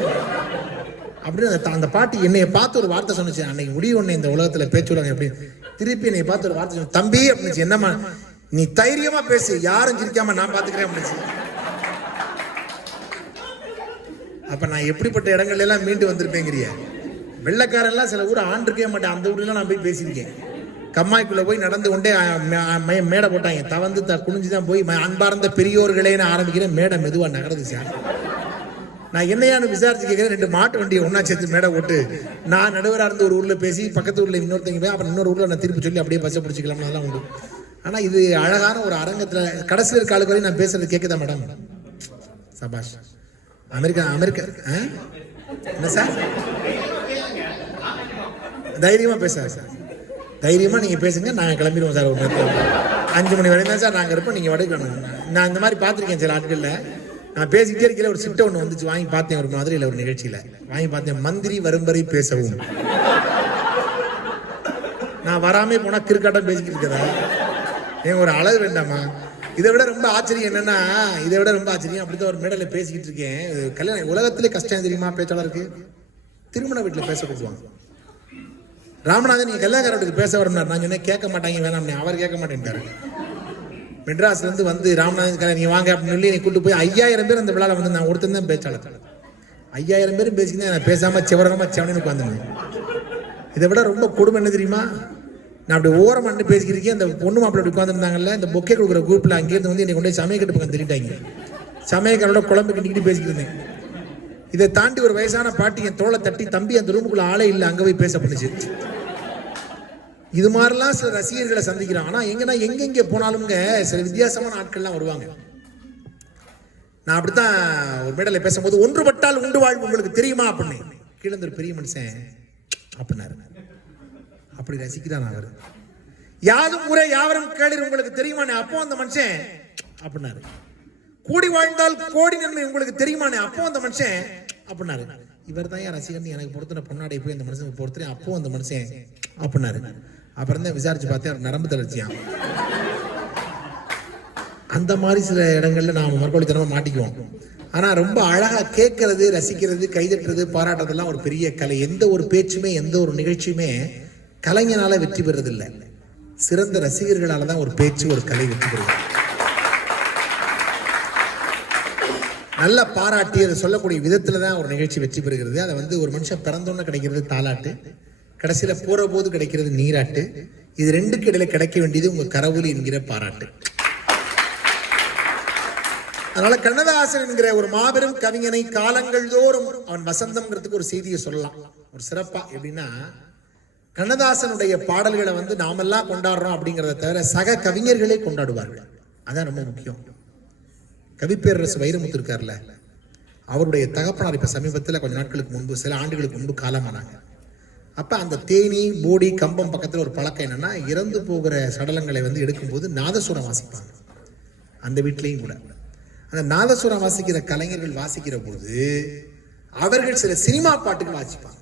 அப்படின்னு அந்த பாட்டி என்னைய பார்த்து ஒரு வார்த்தை சொன்னிச்சு. அன்னைக்கு முடிவு ஒன்று இந்த உலகத்துல பேச்சுவாங்க அப்படின்னு. திருப்பி என்னை பார்த்து ஒரு வார்த்தை சொன்ன, தம்பி அப்படின்னு. என்னம்மா நீ தைரியமா பேசு, யாரும் சிரிக்காம நான் பாத்துக்கிறேன் அப்படின்னு. அப்ப நான் எப்படிப்பட்ட இடங்கள்ல எல்லாம் மீண்டு வந்திருப்பேங்கிறிய. வெள்ளக்காரெல்லாம் சில ஊர் ஆண்டிருக்கவே மாட்டேன், அந்த ஊர்லாம் நான் போய் பேசியிருக்கேன். கம்மாய்க்குள்ள போய் நடந்து கொண்டே மேடை போட்டாங்க. தவந்து குனிஞ்சுதான் போய் அன்பார்ந்த பெரியோர்களேன்னு ஆரம்பிக்கிறேன். மேடை மெதுவா நகருது சார். நான் என்னையானு விசாரிச்சு கேட்கிறேன். 2 மாட்டு வண்டியை ஒன்னா சேர்த்து மேடை போட்டு நான் நடுவராக இருந்து ஒரு ஊர்ல பேசி பக்கத்து ஊர்ல இன்னொருத்தங்க போய் அப்புறம் இன்னொரு ஊர்ல நான் திருப்பி சொல்லி அப்படியே பசை பிடிச்சிக்கலாம். அதெல்லாம் உண்டு. ஆனா இது அழகான ஒரு அரங்கத்துல கடைசியில் இருக்க ஆளுக்கு வரையும் நான் பேசுறது கேட்குதா மேடம்? சபாஷ். அமெரிக்கா என்ன சார்? தைரியமா பேசுறேன் சார். தைரியமா நீங்க பேசுங்க, நாங்க கிளம்பிடுவோம் சார். ஒரு நேரத்தில் 5 மணி வரையும் தான் சார் நாங்க இருப்போம். நீங்க வடைக்கணும். நான் இந்த மாதிரி பார்த்துருக்கேன் சில ஆட்கள்ல. நான் பேசிக்கிட்டே இருக்கிற ஒரு சிட்டை ஒன்று வந்துச்சு, வாங்கி பார்த்தேன். ஒரு மாதிரியில் ஒரு நிகழ்ச்சியில வாங்கி பார்த்தேன். மந்திரி வரும் வரை பேசவும். நான் வராமே போனா கிறுக்காட்டம் பேசிக்கிட்டு இருக்கதா? ஏன் ஒரு அளவு வேண்டாமா? இதை விட ரொம்ப ஆச்சரியம் என்னன்னா, அப்படித்தான் ஒரு மேடையில் பேசிக்கிட்டு இருக்கேன். கல்யாணம் உலகத்திலே கஷ்டம் தெரியுமா பேச்சாளருக்கு? திருமண வீட்டில் பேச கொடுத்துவாங்க. ராமநாதன் நீங்க கல்யாணக்காரருக்கு பேச வரணும். நான் சொன்னேன் கேட்க மாட்டாங்க, வேணாம். அவர் கேட்க மாட்டேன்ட்டாரு. மெட்ராஸ்ல இருந்து வந்து ராமநாதன் நீங்க வாங்க அப்படின்னு சொல்லி கூட்டு போய் 5000 பேர் அந்த விழாவில் வந்து நான் ஒருத்தன் தான் பேச்சாளர். 5000 பேரும் பேசிக்கிட்டு நான் பேசாம செவரமா செவனு உட்காந்துருந்தேன். இதை விட ரொம்ப கொடுமை என்ன தெரியுமா? நான் அப்படி ஓரம் பண்ணி பேசிக்கிட்டு இருக்கேன். அந்த பொண்ணு மாப்பிள்ளை அப்படி உட்காந்துருந்தாங்கல்ல, இந்த பொக்கே கொடுக்குற குரூப்ல அங்கேருந்து வந்து என்னை கொண்டு போய் சமயக்கட்டு பக்கம் திருட்டாங்க. சமயக்காரோட குழம்பு கிண்டிக்கிட்டு பேசிக்கிட்டு இருந்தேன். இதை தாண்டி ஒரு வயசான பாட்டி என் தோளை தட்டி, தம்பி அந்த ரூமுக்குள்ள ஆளே இல்லை, அங்க போய் பேச பண்ணுச்சு. இது மாதிரிலாம் சில ரசிகர்களை சந்திக்கிறான். ஆனா எங்கெங்க போனாலும்ங்க சில வித்தியாசமான ஆட்கள்லாம் வருவாங்க. நான் அப்படித்தான் ஒரு மேடையில பேசும்போது, ஒன்றுபட்டால் உண்டு வாழ்வு உங்களுக்கு தெரியுமா அப்படின்னு. கீழே ஒரு பெரிய மனுஷன் அப்படின்னாரு. அப்படி ரசிக்கிறான் அவர். யாதும் ஊரே யாவரும் கேளீர் உங்களுக்கு தெரியுமானே, அப்போ அந்த மனுஷன் அப்படின்னாரு. கூடி வாழ்ந்தால் கோடி நன்மை உங்களுக்கு தெரியுமானே, அப்போ அந்த மனுஷன் அப்படின்னாரு. இவர் தான் என் ரசிகன், எனக்கு பொறுத்தன பொன்னாடை போய் அந்த மனுஷனுக்கு பொறுத்தேன், அப்போ அந்த மனுஷன் அப்படின்னாரு. அப்புறம் தான் விசாரிச்சு பார்த்தேன், நரம்பு தளர்ச்சியா. அந்த மாதிரி சில இடங்கள்ல நாம மறுபடித்தனமா மாட்டிக்குவோம். ஆனா ரொம்ப அழகா கேட்கறது, ரசிக்கிறது, கைதட்டுறது, பாராட்டுறதெல்லாம் ஒரு பெரிய கலை. எந்த ஒரு பேச்சுமே எந்த ஒரு நிகழ்ச்சியுமே கலைஞனால வெற்றி பெறுறது இல்லை, சிறந்த ரசிகர்களால தான் ஒரு பேச்சு ஒரு கலை வெற்றி பெறுது. நல்ல பாராட்டி அதை சொல்லக்கூடிய விதத்துல தான் ஒரு நிகழ்ச்சி வெற்றி பெறுகிறது. அதை வந்து ஒரு மனுஷன் பிறந்தோன்னு கிடைக்கிறது தாலாட்டு, கடைசியில போற போது கிடைக்கிறது நீராட்டு. இது ரெண்டுக்கு இடையில கிடைக்க வேண்டியது உங்க கரவொலி என்கிற பாராட்டு. அதனால கண்ணதாசன் என்கிற ஒரு மாபெரும் கவிஞனை காலங்கள் தோறும் அவன் வசந்தம்ங்கிறதுக்கு ஒரு செய்தியை சொல்லலாம் ஒரு சிறப்பா. எப்படின்னா, கண்ணதாசனுடைய பாடல்களை வந்து நாமெல்லாம் கொண்டாடுறோம் அப்படிங்கிறத தவிர சக கவிஞர்களே கொண்டாடுவார்கள். அதான் ரொம்ப முக்கியம். கவிப்பேரரசு வைரமுத்து இருக்கார்ல, அவருடைய தகப்பனார் இப்ப சமீபத்தில் கொஞ்ச நாட்களுக்கு முன்பு, சில ஆண்டுகளுக்கு முன்பு காலமானாங்க. அப்ப அந்த தேனி, போடி, கம்பம் பக்கத்துல ஒரு பழக்கம் என்னன்னா, இறந்து போகிற சடலங்களை வந்து எடுக்கும்போது நாதசுரம் வாசிப்பாங்க. அந்த வீட்லையும் கூட அந்த நாதசுரம் வாசிக்கிற கலைஞர்கள் வாசிக்கிற போது அவர்கள் சில சினிமா பாட்டுக்கு வாசிப்பாங்க.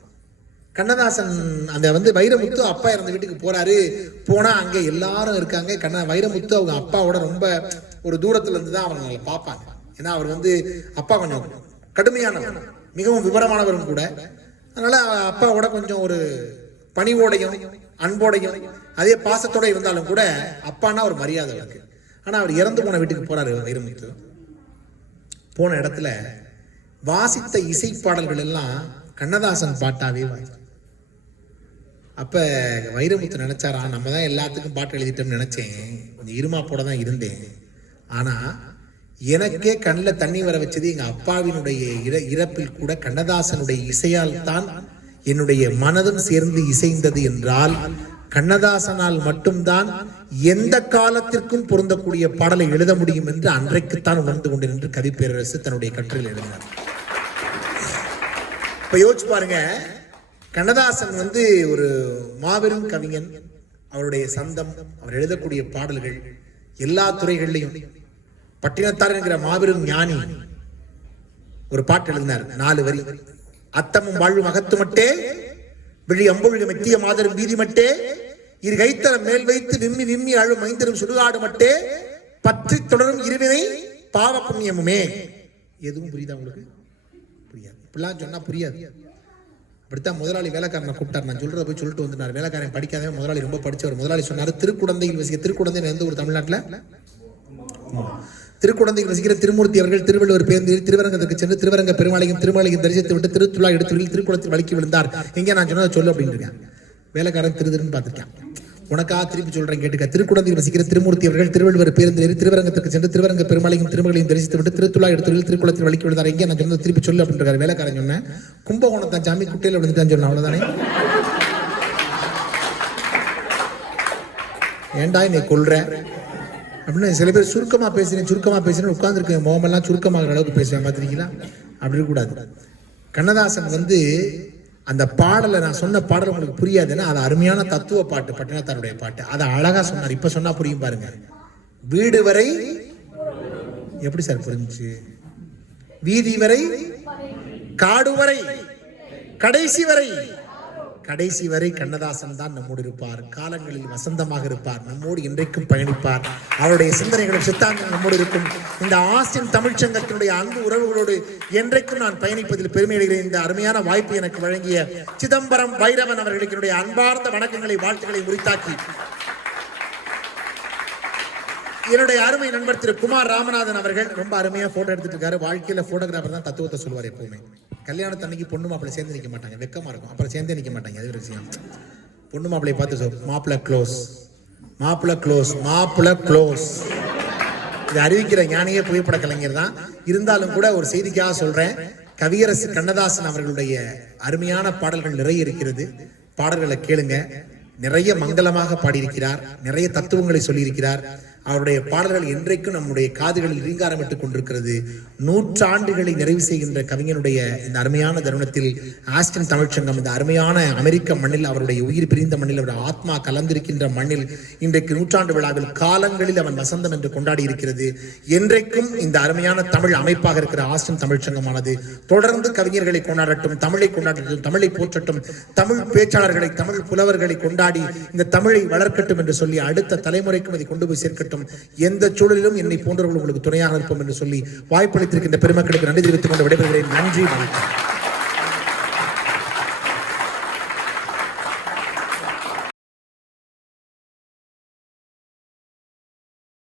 கண்ணதாசன் அந்த வந்து வைரமுத்து அப்பா இறந்த வீட்டுக்கு போறாரு, போனா அங்க எல்லாரும் இருக்காங்க. வைரமுத்து அவங்க அப்பாவோட ரொம்ப ஒரு தூரத்துல இருந்து தான் அவங்க பார்ப்பாங்க. ஏன்னா அவர் வந்து அப்பா கொஞ்சம் கடுமையானவர், மிகவும் விவரமானவரும் கூட. அதனால அப்பாவோட கொஞ்சம் ஒரு பணிவோடையும் அன்போடையும் அதே பாசத்தோட இருந்தாலும் கூட அப்பான்னா ஒரு மரியாதை இருக்கு. ஆனா அவர் இறந்து போன வீட்டுக்கு போறாரு வைரமுத்து. போன இடத்துல வாசித்த இசை பாடல்கள் எல்லாம் கண்ணதாசன் பாட்டாவே வாசி. அப்ப வைரமுத்து நினைச்சாரா, நம்ம தான் எல்லாத்துக்கும் பாட்டு எழுதிட்டோம்னு நினைச்சேன், கொஞ்சம் இருமாப்போட தான் இருந்தேன். ஆனா எனக்கே கண்ணில் தண்ணி வர வச்சது எங்க அப்பாவினுடைய இறப்பில் கூட கண்ணதாசனுடைய இசையால் தான் என்னுடைய மனதும் சேர்ந்து இசைந்தது என்றால் கண்ணதாசனால் மட்டும்தான் எந்த காலத்திற்கும் பொருந்தக்கூடிய பாடலை எழுத முடியும் என்று அன்றைக்குத்தான் உணர்ந்து கொண்டேன் என்று கவிப்பேரரசு தன்னுடைய கட்டுரையில் எழுதினார். இப்ப யோசிச்சு பாருங்க, கண்ணதாசன் ஒரு மாபெரும் கவிஞன். அவருடைய சந்தம், அவர் எழுதக்கூடிய பாடல்கள் எல்லா துறைகளிலையும். பட்டினத்தார் என்கிற மாபெரும் ஞானி ஒரு பாட்டு எழுதினார், 4 வரி. அத்தமும் வாழ்வும் அகத்துமட்டே விழி அம்பொழுகு மெத்திய மாதரும் வீதி மட்டே இரு கைத்தரம் மேல் வைத்து விம்மி விம்மி அழும் மைந்தரும் சுடுகாடு மட்டே பற்றி தொடரும் இருவினை பாவ புண்ணியமுமே. எதுவும் புரியுதா உங்களுக்கு? புரியாது. இப்படிலாம் சொன்னா புரியாது. அப்படித்தான் முதலாளி வேலைக்காரனை கூப்பிட்டார். நான் சொல்றத போய் சொல்லிட்டு வந்தார். வேலைக்காரன் படிக்காதே, முதலாளி ரொம்ப படிச்சவர். முதலாளி சொன்னார், திருக்குடந்தையில் வசிக்க, திருக்குடந்தை எந்த ஒரு தமிழ்நாட்டில் திருக்குடந்தையில் வசிக்கிற திருமூர்த்தி அவர்கள் திருவள்ளுவர் பேருந்தில் திருவரங்கத்திற்கு சென்று திருவரங்க பெருமாளையும் திருமாலையும் தரிசித்து விட்டு திருத்துழா எடுத்து திருக்குளத்தில் வலிக்கி விழுந்தார். எங்கே நான் சொன்னதை சொல்லு அப்படின்னு இருக்கேன். வேலைக்காரன் திருன்னு பார்த்துருக்கேன். உனக்காக திருப்பி சொல்றேன் கேட்டுக்க. திருக்குடந்தையில் வசிக்கிற திருமூர்த்தி அவர்கள் திருவள்ளுவர் பேருந்தில் திருவரங்கத்திற்கு சென்று திருவரங்க பெருமாளையும் திருமகளையும் தரிசித்து விட்டு திருத்துழா எடுத்து திருக்குளத்தில் வலிக்கி விழுந்தார். எங்கே நான் சொன்னதை திருப்பி சொல்லு அப்படின்னு வேலைக்காரன் சொன்னேன். கும்பகோணத்தான் சாமி குட்டையில் விழுந்துட்டான்னு சொன்னேன். அவ்வளவுதானே. ஏண்டா நீ கொள்ற அப்படின்னு சில பேர் சுருக்கமா பேசுறேன் உட்கார்ந்துருக்க முகமெல்லாம் சுருக்கமாகிற அளவுக்கு பேசுவேன். பார்த்துருக்கீங்களா? அப்படி இருக்கக்கூடாது. கண்ணதாசன் அந்த பாடலை, நான் சொன்ன பாடல் உங்களுக்கு புரியாதுன்னா அது அருமையான தத்துவ பாட்டு, பட்டினத்தாருடைய பாட்டு. அதை அழகா சொன்னார். இப்ப சொன்னா புரியும் பாருங்க. வீடு வரை எப்படி சார் புரிஞ்சுச்சு? வீதி வரை, காடு வரை, கடைசி வரை கண்ணதாசன் தான் நம்மோடு இருப்பார். காலங்களில் வசந்தமாக இருப்பார். நம்மோடு இன்றைக்கும் பயணிப்பார். அவருடைய சிந்தனைகளும் சித்தாந்தம் நம்மோடு இருக்கும். இந்த ஆஸ்டின் தமிழ்ச்சங்கத்தினுடைய அன்பு உறவுகளோடு என்றைக்கும் நான் பயணிப்பதில் பெருமை அடைகிறேன். இந்த அருமையான வாய்ப்பு எனக்கு வழங்கிய சிதம்பரம் பைரவன் அவர்களுக்கு என்னுடைய அன்பார்ந்த வணக்கங்களை, வாழ்த்துக்களை உரித்தாக்கி, என்னுடைய அருமை நண்பர் திரு குமார் ராமநாதன் அவர்கள் ரொம்ப அருமையா போட்டோ எடுத்துட்டு இருக்காரு. வாழ்க்கையில போட்டோகிராஃபர் தான் தத்துவத்தை சொல்லுவார் எப்பவுமே. கல்யாணத்தன்னைக்கு பொண்ணு மாப்பிள்ளை சேர்ந்து நிற்க மாட்டாங்க, வெக்கமா இருக்கும். அப்புறம் சேர்ந்தே நிற்க மாட்டாங்க. அது ஒரு விஷயம். பொண்ணு மாப்பிள்ளையை பார்த்து மாப்பிள்ளை க்ளோஸ் இது அறிவிக்கிற ஞானியே புகைப்பட கலைஞர் தான். இருந்தாலும் கூட ஒரு செய்திக்காக சொல்றேன். கவியரசு கண்ணதாசன் அவர்களுடைய அருமையான பாடல்கள் நிறைய இருக்கிறது. பாடல்களை கேளுங்க. நிறைய மங்களமாக பாடியிருக்கிறார். நிறைய தத்துவங்களை சொல்லியிருக்கிறார். அவருடைய பாடல்கள் என்றைக்கும் நம்முடைய காதுகளில் ரீங்காரமிட்டுக் கொண்டிருக்கிறது. 100 ஆண்டுகளை நிறைவு செய்கின்ற கவிஞனுடைய இந்த அருமையான தருணத்தில் ஆஸ்டின் தமிழ்ச்சங்கம், இந்த அருமையான அமெரிக்க மண்ணில், அவருடைய உயிர் பிரிந்த மண்ணில், அவருடைய ஆத்மா கலந்திருக்கின்ற மண்ணில் இன்றைக்கு 100ஆண்டு விழாவில் காலங்களில் அவன் வசந்தம் என்று கொண்டாடி இருக்கிறது. என்றைக்கும் இந்த அருமையான தமிழ் அமைப்பாக இருக்கிற ஆஸ்டின் தமிழ்ச்சங்கமானது தொடர்ந்து கவிஞர்களை கொண்டாடட்டும், தமிழை கொண்டாடட்டும், தமிழை போற்றட்டும், தமிழ் பேச்சாளர்களை, தமிழ் புலவர்களை கொண்டாடி இந்த தமிழை வளர்க்கட்டும் என்று சொல்லி அடுத்த தலைமுறைக்கும் அதை கொண்டு போய் சேர்க்கட்டும். எந்த சூழலிலும் என்னை போன்றவர்கள் உங்களுக்கு துணையாக இருப்போம் என்று சொல்லி வாய்ப்பளித்திருக்கின்ற பெருமக்களுக்கு நன்றி தெரிவித்துக் கொண்டு விடைபெறுகிறேன். நன்றி, வணக்கம்.